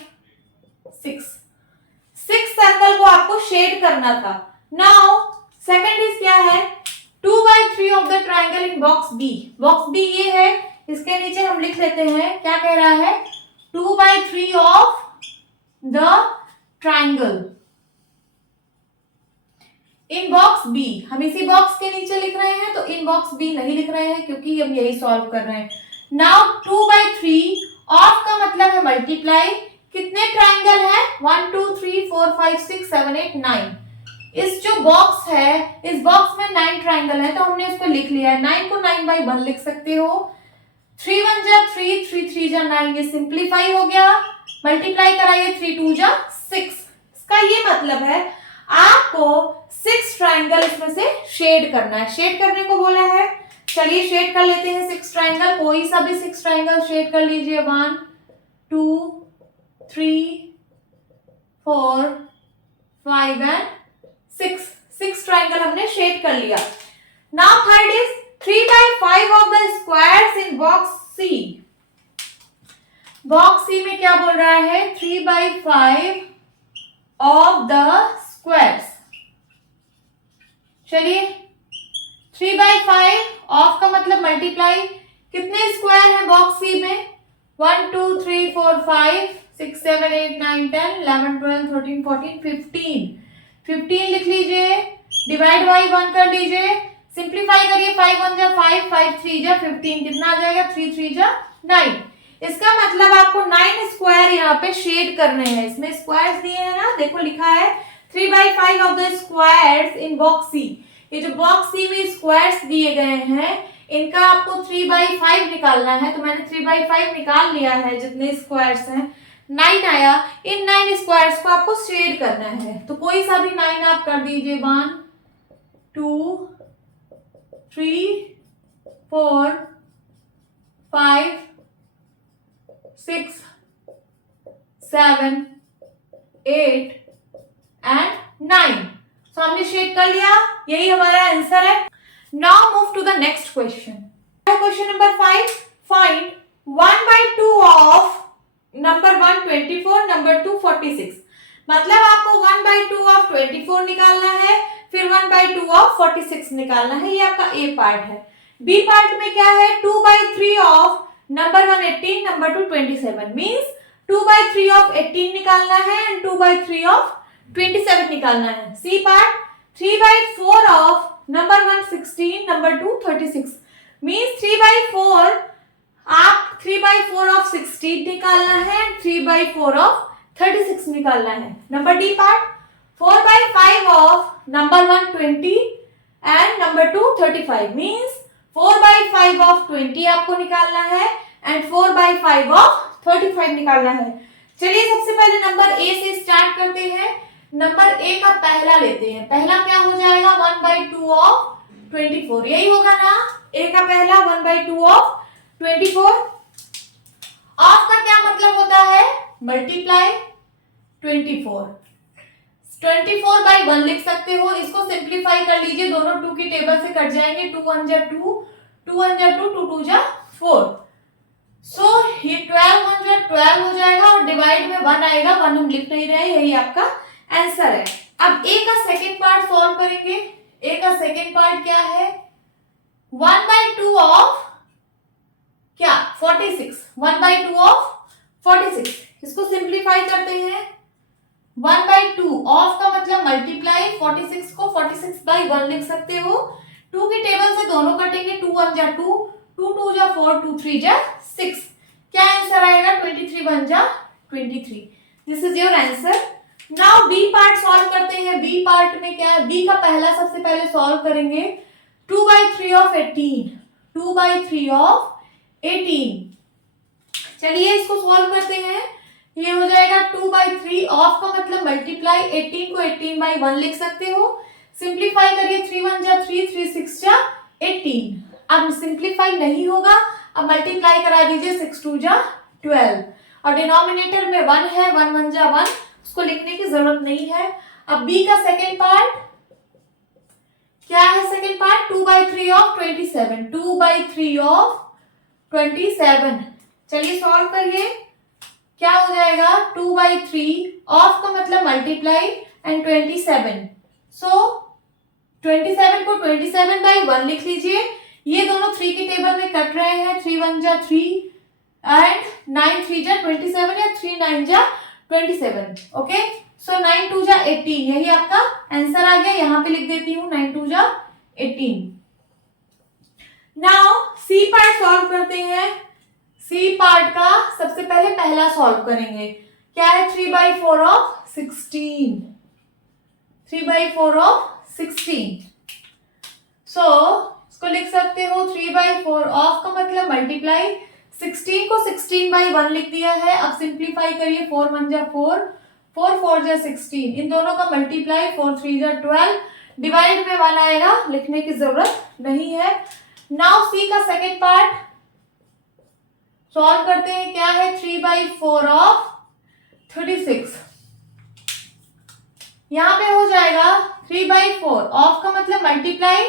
6 सर्कल को आपको शेड करना था। नाउ सेकंड इज क्या है? 2/3 of the triangle in box B. Box B ये है, इसके नीचे हम लिख लेते हैं, क्या कह रहा है? 2/3 of the triangle in box B. हम इसी बॉक्स के नीचे लिख रहे हैं, तो इन बॉक्स बी नहीं लिख रहे हैं क्योंकि हम यही सॉल्व कर रहे हैं। नाउ 2/3 ऑफ का मतलब है मल्टीप्लाई। कितने ट्राइंगल है? 1 2 3 4 5 6 7 8 9। इस जो बॉक्स है, इस बॉक्स में 9 ट्राइंगल है, तो हमने उसको लिख लिया है। 9 को 9/1 लिख सकते हो। 3 1 जा 3, 3 3 जा 9, ये सिंप्लीफाई हो गया। मल्टीप्लाई कराइए, 3 2 जा 6। इसका ये मतलब है आपको 6 ट्राइंगल इसमें से शेड करना है। शेड करने को बोला है, चलिए शेड कर लेते हैं 6 ट्राइंगल। कोई सा भी 6 ट्राइंगल शेड कर लीजिए। 1 2 3 4 5 एंड 6 ट्राइंगल हमने शेड कर लिया। Now third is 3/5 of the squares in box C. Box C में क्या बोल रहा है? 3/5 ऑफ द स्क्वायर्स। चलिए 3/5 ऑफ का मतलब मल्टीप्लाई। कितने स्क्वायर है बॉक्स सी में? 1 2 3 4 5 6 7 8 9 10 11 12 13 14 15 लिख लीजिए। डिवाइड बाई 1 कर लीजिए। सिंप्लीफाई करिए, 5 1 जा 5 5 3 जा 15, कितना आ जाएगा? 3 3 जा 9। इसका मतलब आपको 9 स्क्वायर यहाँ पे शेड करने हैं। इसमें स्क्वायर्स दिए हैं ना, देखो लिखा है 3/5 of the squares in box C. ये जो बॉक्स सी में स्क्वायर्स दिए गए हैं, इनका आपको 3/5 निकालना है। तो मैंने 3/5 निकाल लिया है। जितने स्क्वायर्स हैं 9 आया। इन 9 स्क्वायर्स को आपको शेड करना है, तो कोई सा भी 9 आप कर दीजिए। 1 2 3 4 5 6 7 8 एंड 9। तो हमने शेड कर लिया, यही हमारा आंसर है। Now move to the next question. Question number 5, find 1/2 of number 1 24, number 2 46। मतलब आपको 1/2 ऑफ 24 निकालना है, फिर 1/2 ऑफ 46 निकालना है। ये आपका ए पार्ट है। बी पार्ट में क्या है? 2/3 of number 1 18, number 2 27। Means 2/3 of 18 निकालना है एंड 2/3 ऑफ 27 निकालना है। C part 3/4 of number 1 16, number 2 36। Means 3/4, आप 3/4 ऑफ 16 निकालना है, 3/4 ऑफ 36 निकालना है। Number D part 4/5 of number 1 20 and number 2 35 means 4/5 of 20 आपको निकालना है and 4/5 of 35 निकालना है। चलिए सबसे पहले नंबर ए से स्टार्ट करते हैं। नंबर ए का पहला लेते हैं। पहला क्या हो जाएगा 1/2 ऑफ 24, यही होगा ना। ए का पहला 1/2 ऑफ 24। ऑफ का क्या मतलब होता है मल्टीप्लाई 24। 24/1 लिख सकते हो। इसको सिंप्लीफाई कर लीजिए, दोनों 2 की टेबल से कट जाएंगे। 2 1 जा 2, 2 1 जा 2, 2 2 जा 4। सो ये 12 1 जा 12 हो जाएगा और डिवाइड में 1 आएगा। 1 हम लिख नहीं रहे, यही आपका आंसर है। अब ए का सेकेंड पार्ट सॉल्व करेंगे। ए का सेकेंड पार्ट क्या है 1/2 ऑफ क्या 46, 1/2 ऑफ 46। इसको सिंप्लीफाई करते हैं। 1/2 ऑफ का मतलब मल्टीप्लाई, 46 को 46/1 लिख सकते हो। 2 की टेबल से दोनों कटेंगे। 2 1 जा 2, 2 2 जा 4, 2 3 जा 6। क्या आंसर आएगा 23 1 जा 23। This is your answer. Now B part solve करते हैं। बी पार्ट में क्या है, बी का पहला सबसे पहले सॉल्व करेंगे। 2/3 ऑफ 18, 2/3 ऑफ 18। चलिए इसको सॉल्व करते हैं। ये हो जाएगा 2/3 ऑफ का मतलब मल्टीप्लाई, 18 को 18/1 लिख सकते हो। सिंप्लीफाई करिए। 3 1 जा 3, 3 6 जा 18। अब सिंप्लीफाई नहीं होगा, अब मल्टीप्लाई करा दीजिए। 6 2 जा 12 और डिनोमिनेटर में 1 है। 1 1 जा 1, उसको लिखने की जरूरत नहीं है। अब बी का सेकेंड पार्ट क्या है, सेकेंड पार्ट 2/3 ऑफ 27, 2/3 ऑफ 27। चलिए सॉल्व करिए। क्या हो जाएगा 2/3 ऑफ का मतलब मल्टीप्लाई एंड 27। सो 27 को 27/1 लिख लीजिए। ये दोनों 3 की टेबल में कट रहे हैं। 3 1 जा 3 एंड 9 3 जा 27 या 3 9 जा 27। ओके, सो 9 2 जा 18, यही आपका आंसर आ गया। यहां पे लिख देती हूँ 9 2 जा 18। नाउ सी पार्ट सॉल्व करते हैं। सी पार्ट का सबसे पहले पहला सॉल्व करेंगे। क्या है 3/4 ऑफ 16, 3/4 ऑफ 16। सो इसको लिख सकते हो 3/4 ऑफ का मतलब मल्टीप्लाई, 16 को 16/1 लिख दिया है। अब सिंप्लीफाई करिए। 4 1 जा 4, 4 4 जा 16। इन दोनों का मल्टीप्लाई 4 3 जा 12, डिवाइड में 1 आएगा, लिखने की जरूरत नहीं है। नाउ सी का सेकेंड पार्ट सॉल्व करते हैं। क्या है 3/4 ऑफ 36। यहां पे हो जाएगा 3/4 ऑफ का मतलब मल्टीप्लाई,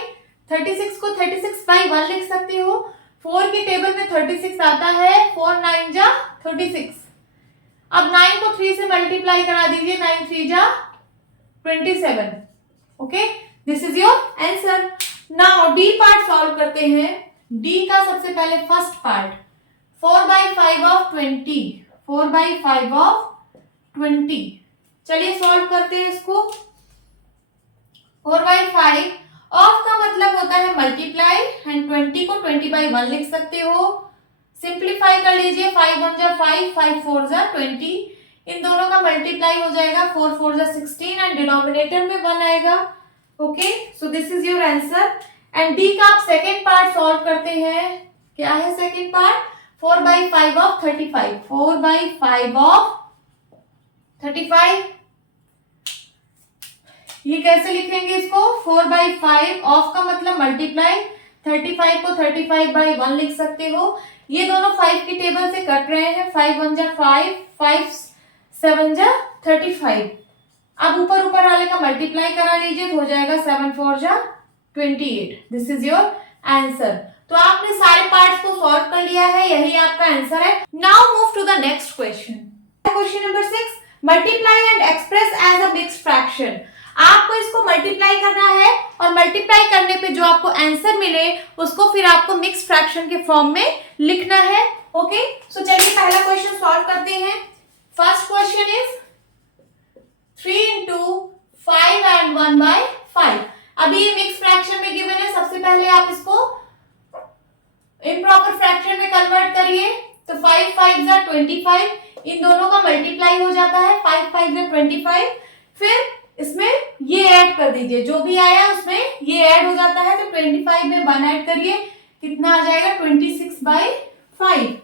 36 को 36/1 लिख सकते हो। 4 की टेबल में 36 आता है। 4 9 जा 36। अब 9 को 3 से मल्टीप्लाई करा दीजिए। 9 3 जा 27। Okay, this is your answer. Now D part solve करते हैं। डी का सबसे पहले फर्स्ट पार्ट 4/5 ऑफ 20, 4/5 ऑफ 20। चलिए सॉल्व करते हैं इसको। 4/5 ऑफ का मतलब होता है मल्टीप्लाई एंड 20 को 20/1 लिख सकते हो। सिंप्लीफाई कर लीजिए। 5 1 जा 5, 5 4 जा 20। इन दोनों का मल्टीप्लाई हो जाएगा। 4 4 जा 16 एंड डिनोमिनेटर में 1 आएगा। Okay, so this is your answer. And D का आप सेकेंड पार्ट सॉल्व करते हैं। क्या है सेकेंड पार्ट 4/5 ऑफ 35, 4/5 ऑफ 35। ये कैसे लिखेंगे इसको 4/5 ऑफ का मतलब मल्टीप्लाई, 35 को 35/1 लिख सकते हो। ये दोनों 5 की टेबल से कट रहे हैं। 5 1 जा 5, 5 7 जा 35। अब ऊपर ऊपर वाले का मल्टीप्लाई करा लीजिए तो हो जाएगा 7 4 जा 28। This is your answer. तो आपने सारे पार्ट्स को सॉल्व कर लिया है, यही आपका आंसर है। Now move to the next question. Question number 6, multiply and express as a mixed fraction. आपको इसको मल्टीप्लाई करना है और मल्टीप्लाई करने पे जो आपको आंसर मिले उसको फिर आपको मिक्स्ड फ्रैक्शन के फॉर्म में लिखना है। ओके, सो चलिए पहला क्वेश्चन सॉल्व करते हैं। First question is 3 into 5 and 1/5। अभी ये मिक्स फ्रैक्शन में गिवन है। सबसे पहले आप इसको इम्प्रॉपर फ्रैक्शन में कन्वर्ट करिए। तो 5 5 जा 25, इन दोनों का मल्टीप्लाई हो जाता है। 5 5 जा 25। फिर इसमें ये ऐड कर दीजिए, जो भी आया उसमें ये ऐड हो जाता है, तो 25 में 1 ऐड करिए, कितना आ जाएगा 26/5।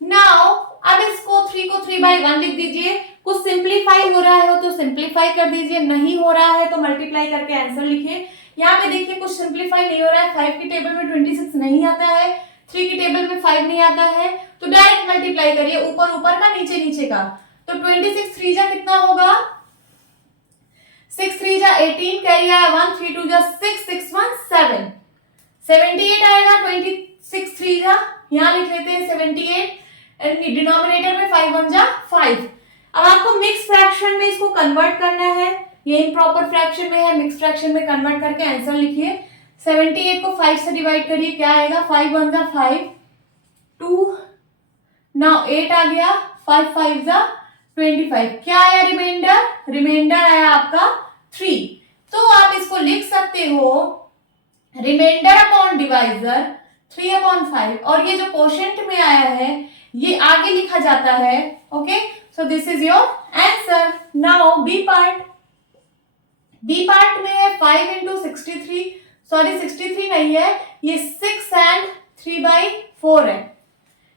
नाउ अब इसको 3 को 3/1 लिख दीजिए। कुछ सिंप्लीफाई हो रहा है तो सिंप्लीफाई कर दीजिए, नहीं हो रहा है तो मल्टीप्लाई करके आंसर लिखिए। यहाँ पे देखिए कुछ सिंप्लीफाई नहीं हो रहा है, 5 की टेबल में 26 नहीं आता है, 3 की टेबल में 5 नहीं आता है, तो डायरेक्ट मल्टीप्लाई करिए, ऊपर ऊपर का नीचे नीचे का। तो 26 3 जा कितना होगा, 6 3 जा 18, कैरी आया 1, 3 2 जा 6, 6 1 7, 78 आएगा। 26 3 जा यहाँ लिख लेते हैं 78, एंड डिनोमिनेटर में 5 1 जा 5। अब आपको मिक्स फ्रैक्शन में इसको कन्वर्ट करना है, ये इम्प्रॉपर फ्रैक्शन में है, मिक्स फ्रैक्शन में कन्वर्ट करके आंसर लिखिए। 78 को 5 से डिवाइड करिए, क्या आएगा 5 1 जा 5, 2, नाउ 8 आ गया, 5 5 जा 25, क्या आया रिमाइंडर, रिमाइंडर आया आपका 3। तो आप इसको लिख सकते हो रिमाइंडर अपॉन डिवाइजर 3/5, और ये जो क्वोशंट में आया है ये आगे लिखा जाता है। Okay, so this is your answer. Now B part, B part में है 5 into 63, सॉरी 63 नहीं है, ये 6 and 3/4 है,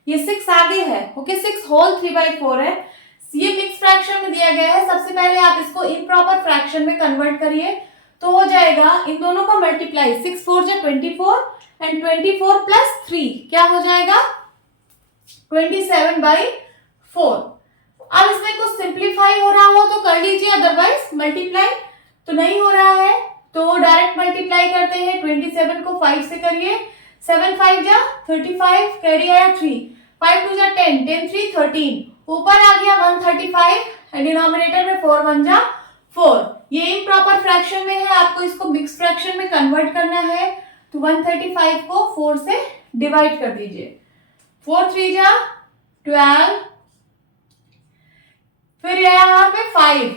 ये 6 आगे है। ओके, 6 होल 3/4 है। ये मिक्स फ्रैक्शन में दिया गया है। सबसे पहले आप इसको इम्प्रॉपर फ्रैक्शन में कन्वर्ट करिए, तो हो जाएगा इन दोनों को मल्टीप्लाई, 6 4 जा 24 एंड 24 प्लस 3 क्या हो जाएगा 27/4। अब इसमें कुछ सिंप्लीफाई हो रहा हो तो कर लीजिए, अदरवाइज मल्टीप्लाई तो नहीं हो रहा है तो डायरेक्ट मल्टीप्लाई करते हैं। 27 को 5 से करिए, 7 5 जा 35, कैरी आया 3, 5 2 जा 10, 10 3 13, ऊपर आ गया 135, डिनोमिनेटर में 4 1 जा 4। ये इम्प्रॉपर फ्रैक्शन में है, आपको इसको मिक्स फ्रैक्शन में कन्वर्ट करना है, तो 135 को 4 से डिवाइड कर दीजिए, 4 3 जा 12, फिर यहाँ पे 5,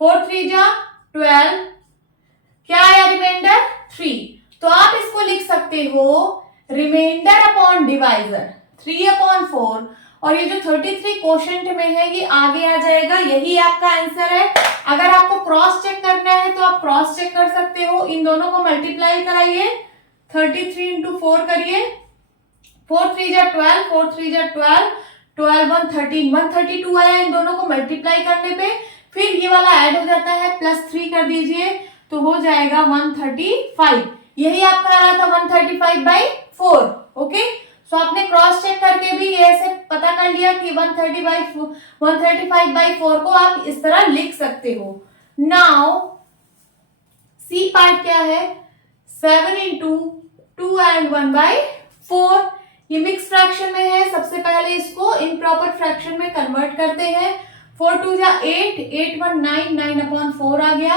4 3 जा 12, क्या आया रिमाइंडर 3। तो आप इसको लिख सकते हो रिमाइंडर अपॉन डिवाइजर 3/4, और ये जो 33 क्वोशंट में है ये आगे आ जाएगा, यही आपका आंसर है। अगर आपको क्रॉस चेक करना है तो आप क्रॉस चेक कर सकते हो, इन दोनों को मल्टीप्लाई कराइए, 33 into 4 करिए, 4 3 जा 12, 4 3 जा 12, 12 1 13, 132 आया इन दोनों को मल्टीप्लाई करने पे, फिर ये वाला ऐड हो जाता है, +3 कर दीजिए तो हो जाएगा 135। यही आपका आ रहा था 135/4। ओके, सो आपने क्रॉस चेक करके भी ये ऐसे पता कर लिया कि 135/4 को आप इस तरह लिख सकते हो। नाउ सी पार्ट क्या है, 7 into 2 and 1/4, ये मिक्स फ्रैक्शन में है। सबसे पहले इसको इम्प्रॉपर फ्रैक्शन में कन्वर्ट करते हैं, 4 2 जा 8, 8 1 9, 9/4 आ गया।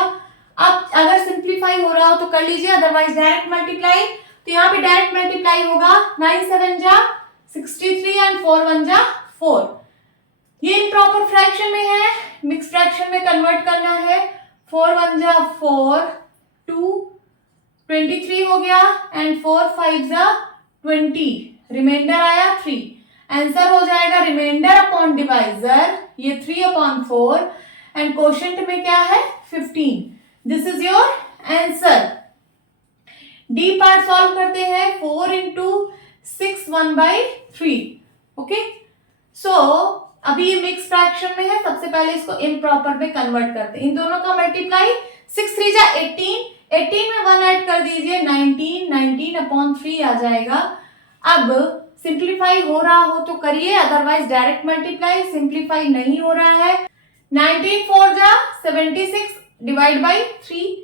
अब अगर सिंप्लीफाई हो रहा हो तो कर लीजिए, अदरवाइज डायरेक्ट मल्टीप्लाई, तो यहाँ पे डायरेक्ट मल्टीप्लाई होगा, 9 7 जा 63 एंड 4 1 जा 4। ये इम्प्रॉपर फ्रैक्शन में है, मिक्स फ्रैक्शन में कन्वर्ट करना है, 4 1 जा 4, 2 23 हो गया, एंड 4 5 जा 20, रिमाइंडर आया 3। आंसर हो जाएगा रिमाइंडर अपॉन डिवाइजर, ये 3/4, एंड क्वोशंट में क्या है 15। This is your answer. D part solve करते हैं, 4 into 6 1/3। ओके, सो अभी ये मिक्स फ्रैक्शन में है, सबसे पहले इसको इम्प्रॉपर में कन्वर्ट करते हैं, इन दोनों का मल्टीप्लाई, 6 3 जा 18, 18 में 1 ऐड कर दीजिए, 19, 19/3 आ जाएगा। अब सिंप्लीफाई हो रहा हो तो करिए, अदरवाइज डायरेक्ट मल्टीप्लाई, सिंप्लीफाई नहीं हो रहा है, 19 4 जा 76 डिवाइड बाई 3,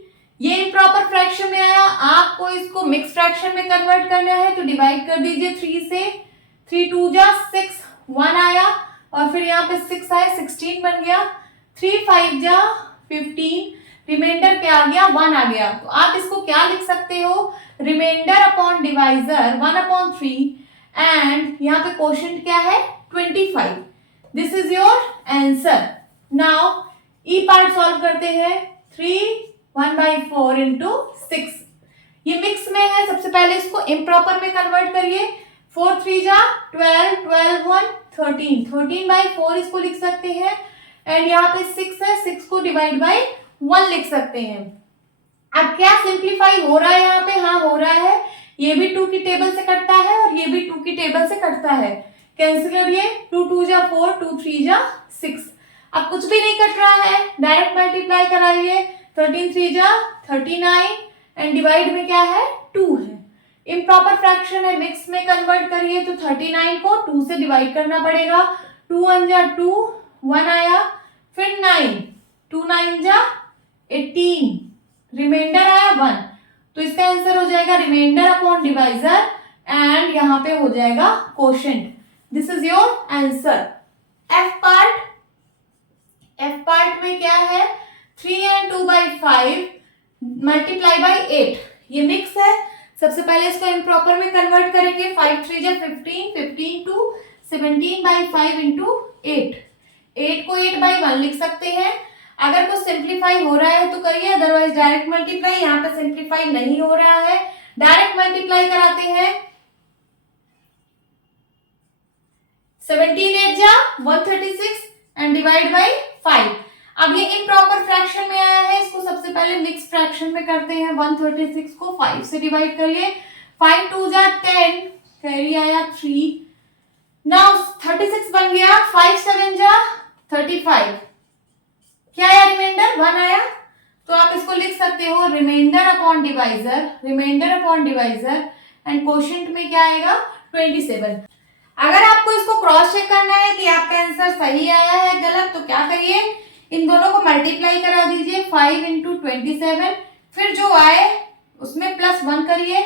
ये इम्प्रॉपर फ्रैक्शन में आया, आपको इसको मिक्स फ्रैक्शन में कन्वर्ट करना है तो डिवाइड कर दीजिए 3 से, 3 2 जा 6, 1 आया, और फिर यहाँ पे 6 आया, 16 बन गया, 3 5 जा 15, रिमाइंडर क्या आ गया 1 आ गया। तो आप इसको क्या लिख सकते हो, रिमाइंडर अपॉन डिवाइजर 1/3, एंड यहाँ पे क्वोशंट क्या है 25। This is your answer. Now E part solve करते हैं, 3 1/4 into 6, ये मिक्स में है, सबसे पहले इसको इम्प्रॉपर में कन्वर्ट करिए, 4 3 जा 12, 12 1 13, 13/4 इसको लिख सकते हैं, एंड यहाँ पे 6 है, 6 को डिवाइड बाई 1 लिख सकते हैं। अब क्या सिंप्लीफाई हो रहा है यहाँ पे? हाँ हो रहा है। ये भी 2 की टेबल से कटता है और ये भी 2 की टेबल से कटता है। कैंसिल करिए, 2 2 जा 4, 2 3 जा 6। अब कुछ भी नहीं कट रहा है, डायरेक्ट मल्टीप्लाई कराइए। 13 3 जा 39 एंड डिवाइड में क्या है? 2 है। इम्प्रॉपर फ्रैक्शन है, मिक्स में कन्वर्ट करिए तो 39 को 2 से डिवाइड करना पड़ेगा। 2 1 जा 2, 1 आया, फिर 9, 2 9 जा 18, रिमाइंडर आया 1। तो इसका आंसर हो जाएगा रिमाइंडर अपॉन डिवाइजर एंड यहाँ पे हो जाएगा quotient. This is your answer. F part में क्या है? 3 and 2 by 5 मल्टीप्लाई बाई 8। ये मिक्स है। सबसे पहले इसको इम्प्रॉपर में कन्वर्ट करेंगे। 5 3 जा 15, 15 टू 17 by 5 into 8। 8 को 8 by 1 लिख सकते हैं। अगर कुछ सिंप्लीफाई हो रहा है तो करिए, अदरवाइज डायरेक्ट मल्टीप्लाई। यहाँ पे सिंप्लीफाई नहीं हो रहा है, डायरेक्ट मल्टीप्लाई कराते हैं। 17 8 जा 136 एंड डिवाइड बाई 5। अब ये इम्प्रॉपर फ्रैक्शन में आया है, इसको सबसे पहले मिक्स फ्रैक्शन में करते हैं। 136 को 5 से डिवाइड करिए। 5 2 जा 10, कैरी आया 3। नाउ 36 बन गया। 5 7 जा 35, क्या आया? रिमाइंडर 1 आया। तो आप इसको लिख सकते हो remainder upon divisor, remainder upon divisor and quotient में क्या आएगा? 27। अगर आपको इसको क्रॉस चेक करना है कि आपका आंसर सही आया है गलत, तो क्या करिए, इन दोनों को मल्टीप्लाई करा दीजिए। 5 into 27, फिर जो आए उसमें +1 करिए।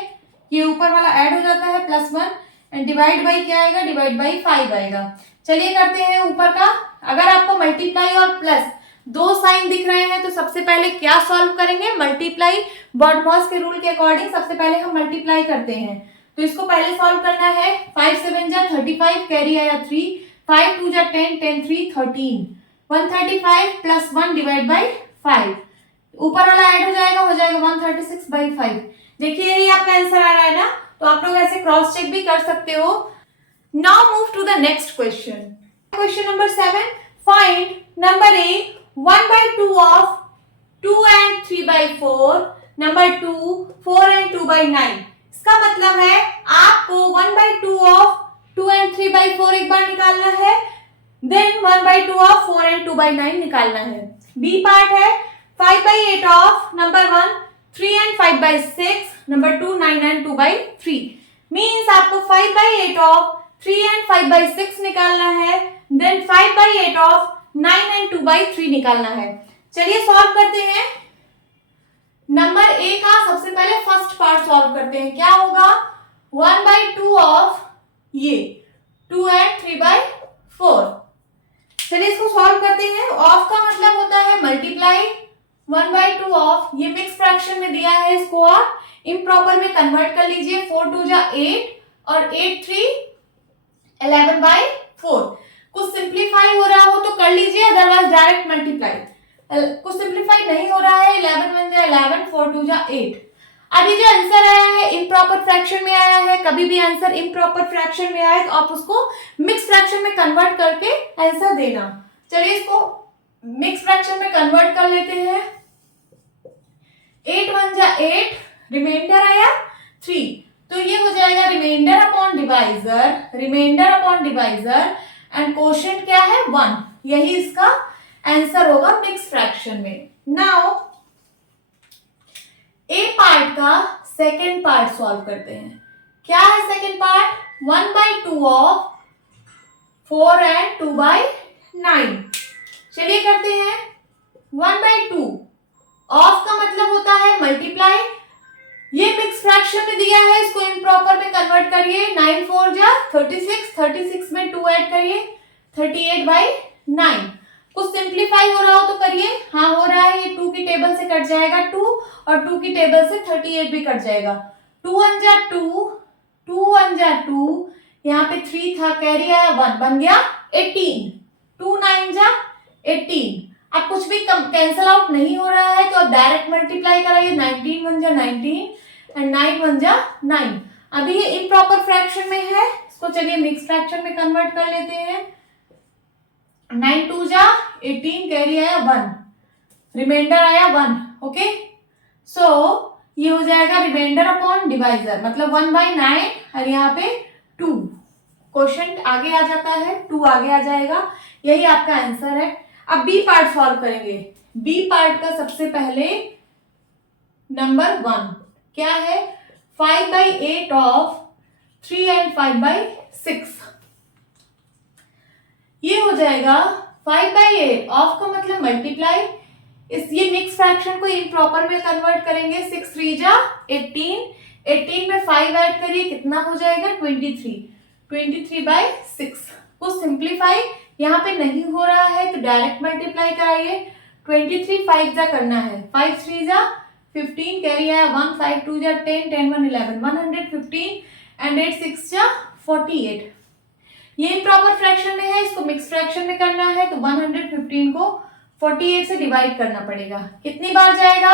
ये ऊपर वाला ऐड हो जाता है +1 एंड डिवाइड बाई क्या आएगा? डिवाइड बाई 5 आएगा। चलिए करते हैं ऊपर का। अगर आपको मल्टीप्लाई और प्लस दो साइन दिख रहे हैं तो सबसे पहले क्या सॉल्व करेंगे? मल्टीप्लाई। बॉडमॉस के रूल के अकॉर्डिंग सबसे पहले हम मल्टीप्लाई करते हैं, तो इसको पहले सॉल्व करना है। 5 7 जा 35, कैरी आया 3। 5 2 जा 10, 10 3 13। 135 + 1 डिवाइड बाई 5। ऊपर वाला ऐड हो जाएगा 136 by 5। देखिए यही आपका आंसर आ रहा है ना, तो आप लोग ऐसे क्रॉस चेक भी कर सकते हो। Now move to the next question. Question number 7, find number A 1 by 2 of 2 and 3 by 4, number 2 4 and 2 by 9। इसका मतलब है आपको 1 by 2 of 2 and 3 by 4 एक बार निकालना है, then 1 by 2 of 4 and 2 by 9 निकालना है। बी पार्ट है 5 by 8 of number 1 3 and 5 by 6, number 2 9 and 2 by 3। Means आपको 5 by 8 of 3 and 5 by 6 निकालना है, then 5 by 8 of 9 and 2 by 3 निकालना है। चलिए सॉल्व करते हैं। नंबर ए का सबसे पहले फर्स्ट पार्ट सॉल्व करते हैं। क्या होगा? 1 by 2 ऑफ ये 2 and 3 by 4। चलिए इसको सॉल्व करते हैं। ऑफ का मतलब होता है मल्टीप्लाई। 1 by 2 ऑफ, ये मिक्स फ्रैक्शन में दिया है, इसको आप इम्प्रॉपर में कन्वर्ट कर लीजिए। 4 2 जा 8 और 8 3 11 by 4। कुछ सिंप्लीफाई हो रहा हो तो कर लीजिए, अदरवाइज डायरेक्ट मल्टीप्लाई। कुछ सिंप्लीफाई नहीं हो रहा है। 11 1 जा 11, 4 2 जा 8। अभी जो आंसर आया है इम्प्रॉपर फ्रैक्शन में आया है। कभी भी आंसर इम्प्रॉपर फ्रैक्शन में आए तो आप उसको मिक्स फ्रैक्शन में कन्वर्ट करके आंसर देना। चलिए इसको मिक्स फ्रैक्शन में कन्वर्ट कर लेते हैं। 8 1 जा 8, रिमाइंडर आया 3, तो ये हो जाएगा remainder upon divisor, remainder upon divisor and quotient क्या है? 1। यही इसका आंसर होगा मिक्स फ्रैक्शन में। नाउ ए पार्ट का सेकेंड पार्ट सॉल्व करते हैं। क्या है second part? 1 by 2 of 4 and 2 by 9। चलिए करते हैं। 1 by 2 ऑफ का मतलब होता है मल्टीप्लाई। ये मिक्स फ्रैक्शन में दिया है, इसको इम्प्रॉपर में कन्वर्ट करिए। 9 4 जा 36, 36 में 2 ऐड करिए, 38 by 9। कुछ सिंप्लीफाई हो रहा हो तो करिए। हाँ हो रहा है, ये 2 की टेबल से कट जाएगा 2 और 2 की टेबल से 38 भी कट जाएगा। 2 1 जा 2, 2 1 जा 2, यहाँ पे 3 था, कैरी आया 1, बन गया 18। 2 9 जा 18। अब कुछ भी कैंसल आउट नहीं हो रहा है तो अब डायरेक्ट मल्टीप्लाई कराइए। 19 1 जा 19 एंड 9 1 जा 9। अभी ये इम्प्रॉपर फ्रैक्शन में है, इसको चलिए मिक्स फ्रैक्शन में कन्वर्ट कर लेते हैं। 9 2 जा 18, कैरी आया 1। रिमाइंडर आया 1। ओके, सो ये हो जाएगा रिमाइंडर अपॉन डिवाइजर, मतलब 1/9 और यहाँ पे 2। क्वेश्चन आगे आ जाता है, 2 आगे आ जाएगा, यही आपका आंसर है। अब बी पार्ट सॉल्व करेंगे। बी पार्ट का सबसे पहले नंबर 1 क्या है, 5/8 ऑफ 3 एंड 5/6। ये हो जाएगा 5/8 ऑफ का मतलब मल्टीप्लाई, इस ये मिक्स फ्रैक्शन को इम्प्रॉपर में कन्वर्ट करेंगे। 6 3 जा 18, 18 में 5 ऐड करिए कितना हो जाएगा 23, 23/6 को सिंप्लीफाई यहाँ पे नहीं हो रहा है तो डायरेक्ट मल्टीप्लाई कराइए। 23 5 जा करना है, 5 3 जा 15, कैरी आया 1, 5 2 जा 10, 10 1 11, 115 एंड 8 6 जा 48। ये इम्प्रॉपर फ्रैक्शन में है, इसको मिक्स फ्रैक्शन में करना है तो 115 को 48 से डिवाइड करना पड़ेगा। कितनी बार जाएगा,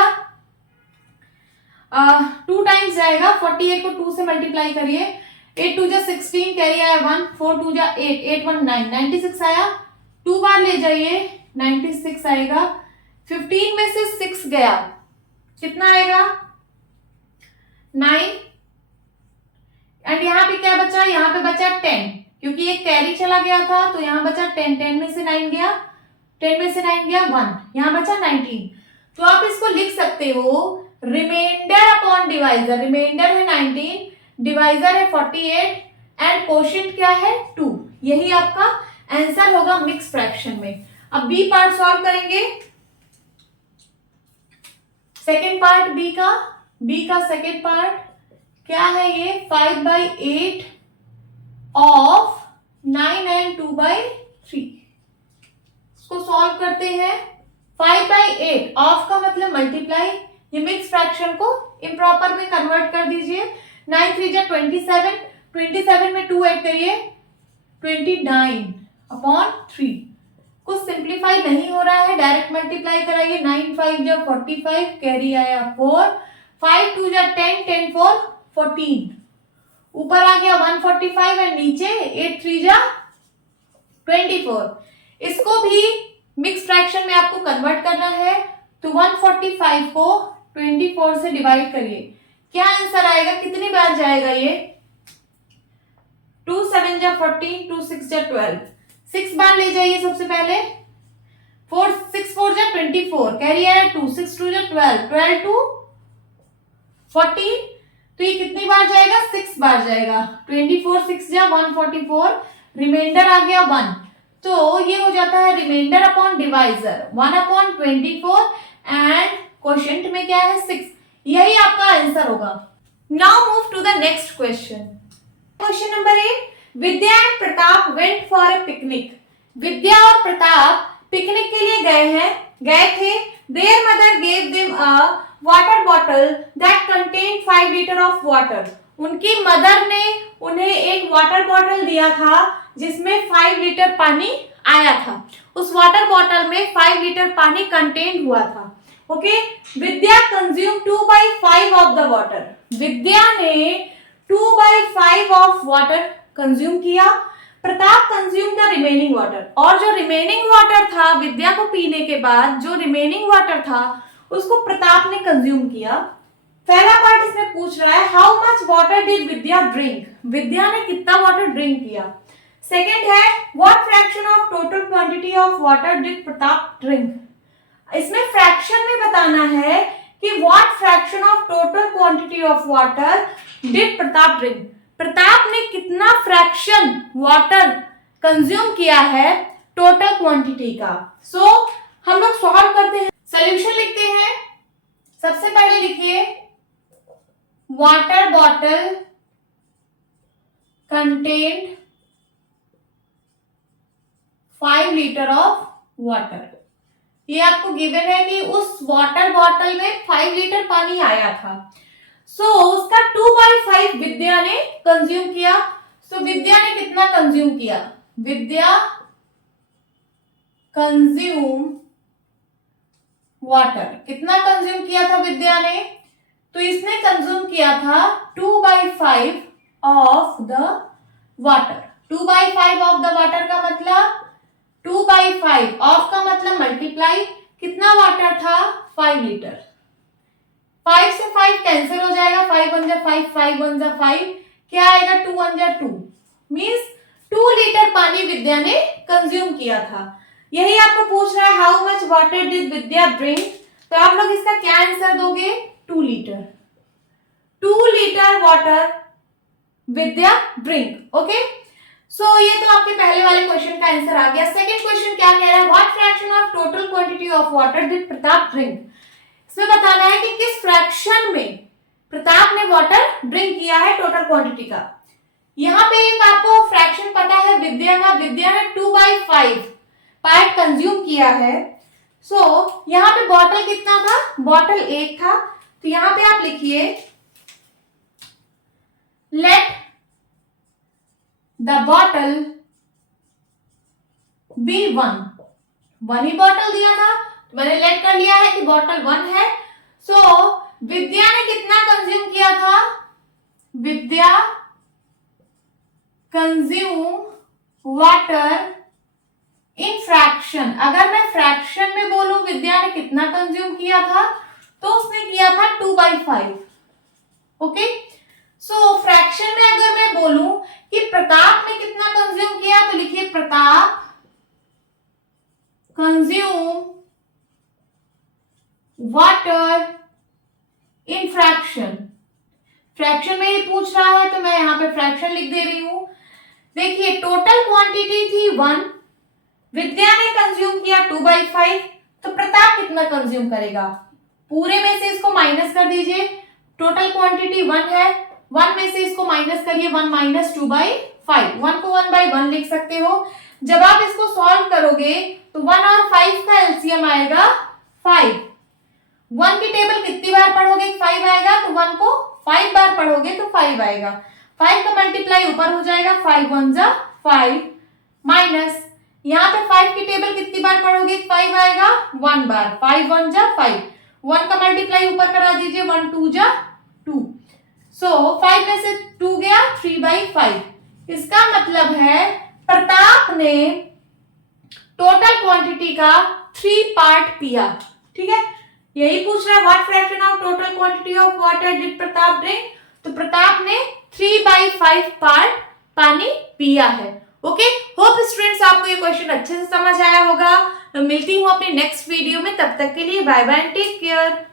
2 टाइम्स जाएगा। 48 को 2 से मल्टीप्लाई करिए, 8 2 जा 16, कैरी आया 1, 4 2 जा 8, 8 1 9, 96 आया। 2 बार ले जाइए 96 आएगा। 15 में से 6 गया, कितना आएगा 9, एंड यहाँ पे क्या बचा, यहाँ पे बचा 10, क्योंकि एक कैरी चला गया था तो यहाँ बचा 10, 10 में से 9 गया, 10 में से 9 गया 1, यहाँ बचा 19। तो आप इसको लिख सकते हो रिमाइंडर अपॉन डिवाइजर, रिमाइंडर है 19, डिवाइजर है 48 एंड क्वोशिएंट क्या है 2। यही आपका आंसर होगा मिक्स फ्रैक्शन में। अब बी पार्ट सॉल्व करेंगे। सेकेंड पार्ट बी का सेकेंड पार्ट क्या है, ये 5/8 ऑफ 9 एंड 2/3। इसको सॉल्व करते हैं। 5/8 ऑफ का मतलब मल्टीप्लाई, ये मिक्स फ्रैक्शन को इम्प्रॉपर में कन्वर्ट कर दीजिए। 9 3 जा 27, 27 में 2 ऐड करिए 29/3। कुछ सिंप्लीफाई नहीं हो रहा है, डायरेक्ट मल्टीप्लाई कराइए। 9 5 जा 45, कैरी आया 4, 5 2 जा 10, 10 4 14, ऊपर आ गया 145 एंड नीचे 8 3 जा 24। इसको भी मिक्स फ्रैक्शन में आपको कन्वर्ट करना है तो 145 को 24 से डिवाइड करिए, क्या आंसर आएगा, कितनी बार जाएगा ये, 2 7 जा 14, 2 6 जा 12, 6 बार ले जाइए सबसे पहले। 4 6 4 जा 24, कैरी आया 2, 6 2 जा 12, 12 2 14, तो ये कितनी बार जाएगा, 6 बार जाएगा। 24 6 जा 144, रिमाइंडर आ गया 1, तो ये हो जाता है remainder upon divisor 1/24 and quotient में क्या है 6। यही आपका आंसर होगा। Now move to the next question. Question number 8, Vidya and Pratap went for a picnic. Vidya और प्रताप पिकनिक के लिए गए थे। Their mother gave them a water bottle that contain 5 litre of water. उनकी मदर ने उन्हें एक वाटर बॉटल दिया था जिसमें 5 लीटर पानी आया था। उस वाटर बॉटल में 5 लीटर पानी कंटेन हुआ था। Okay, Vidya consume 2/5 of the water. Vidya ने 2/5 ऑफ वाटर कंज्यूम किया। Pratap consume the remaining water, और जो रिमेनिंग वाटर था विद्या को पीने के बाद जो रिमेनिंग वाटर था उसको प्रताप ने कंज्यूम किया। पहला पार्ट इसमें पूछ रहा है how much water did Vidya drink, Vidya ने कितना वाटर ड्रिंक किया। सेकेंड है what fraction of total quantity of water did Pratap drink. इसमें फ्रैक्शन में बताना है कि what fraction of total quantity of water did Pratap drink, Pratap ने कितना फ्रैक्शन वाटर कंज्यूम किया है टोटल क्वांटिटी का। सो हम लोग सॉल्व करते हैं, सॉल्यूशन लिखते हैं। सबसे पहले लिखिए water bottle contained 5 litre of water. ये आपको गिवन है कि उस वाटर बॉटल में 5 लीटर पानी आया था। सो उसका 2/5 विद्या ने कंज्यूम किया। सो विद्या ने कितना कंज्यूम किया, विद्या कंज्यूम वाटर, कितना कंज्यूम किया था विद्या ने, तो इसने कंज्यूम किया था 2/5 of the water. 2/5 of the water का मतलब 2/5 ऑफ का मतलब मल्टीप्लाई, कितना वाटर था? 5 लीटर। 5 से 5 कैंसिल हो जाएगा, 5 1 जा 5, 5 1 जा 5, क्या आएगा? 2 1 जा 2, मीन्स 2 लीटर पानी विद्या ने कंज्यूम किया था। यही आपको पूछ रहा है how much water did Vidya drink, तो आप लोग इसका क्या आंसर दोगे? 2 लीटर। 2 लीटर वाटर विद्या ड्रिंक। ओके, सो ये तो आपके पहले वाले क्वेश्चन का आंसर आ गया। सेकंड क्वेश्चन क्या कह रहा है? What fraction of total quantity of water did Pratap drink. इसमें बताना है कि किस फ्रैक्शन में प्रताप ने वाटर ड्रिंक किया है टोटल क्वांटिटी का। यहाँ पे एक आपको फ्रैक्शन पता है विद्या का, विद्या ने 2/5 पार्ट कंज्यूम किया है। सो यहाँ पे बॉटल कितना था? बॉटल 1 था, तो यहाँ पे आप लिखिए लेट द बॉटल बी 1 ही बॉटल दिया था, मैंने लेट कर लिया है कि बॉटल 1 है। सो विद्या ने कितना कंज्यूम किया था? विद्या कंज्यूम वाटर इन फ्रैक्शन। अगर मैं फ्रैक्शन में बोलूं विद्या ने कितना कंज्यूम किया था, तो उसने किया था 2/5। ओके, सो फ्रैक्शन में अगर मैं बोलूं कि प्रताप ने कितना कंज्यूम किया, तो लिखिए Pratap consume water in fraction. Fraction में ही पूछ रहा है तो मैं यहां पे फ्रैक्शन लिख दे रही हूं। देखिए टोटल क्वांटिटी थी 1, विद्या ने कंज्यूम किया 2/5, तो प्रताप कितना कंज्यूम करेगा? पूरे में से इसको माइनस कर दीजिए, टोटल क्वांटिटी 1 है, 1 में से इसको माइनस करिए, 1 माइनस 2/5, 1 को 1/1 लिख सकते हो। जब आप इसको सॉल्व करोगे तो 1 और 5 का एलसीएम आएगा 5। 1 की टेबल कितनी बार पढ़ोगे? 5 आएगा, तो 1 को 5 बार पढ़ोगे तो 5 आएगा। 5 का मल्टीप्लाई ऊपर हो जाएगा, 5 1 जा 5, माइनस यहाँ पे 5 की टेबल कितनी बार पढ़ोगे? 5 आएगा 1 बार, 5 1 जा 5, 1 का मल्टीप्लाई ऊपर करा दीजिए, 1 2 जा 2। सो 5 में से 2 गया, 3/5। इसका मतलब है प्रताप ने टोटल क्वांटिटी का 3 पार्ट पिया। ठीक है, यही पूछ रहा है what fraction of total quantity of water did Pratap drink, तो प्रताप ने 3/5 पार्ट पानी पिया है। ओके, होप स्टूडेंट्स आपको ये क्वेश्चन अच्छे से समझ आया होगा। मिलती हूँ अपनी नेक्स्ट वीडियो में, तब तक के लिए bye bye and take care.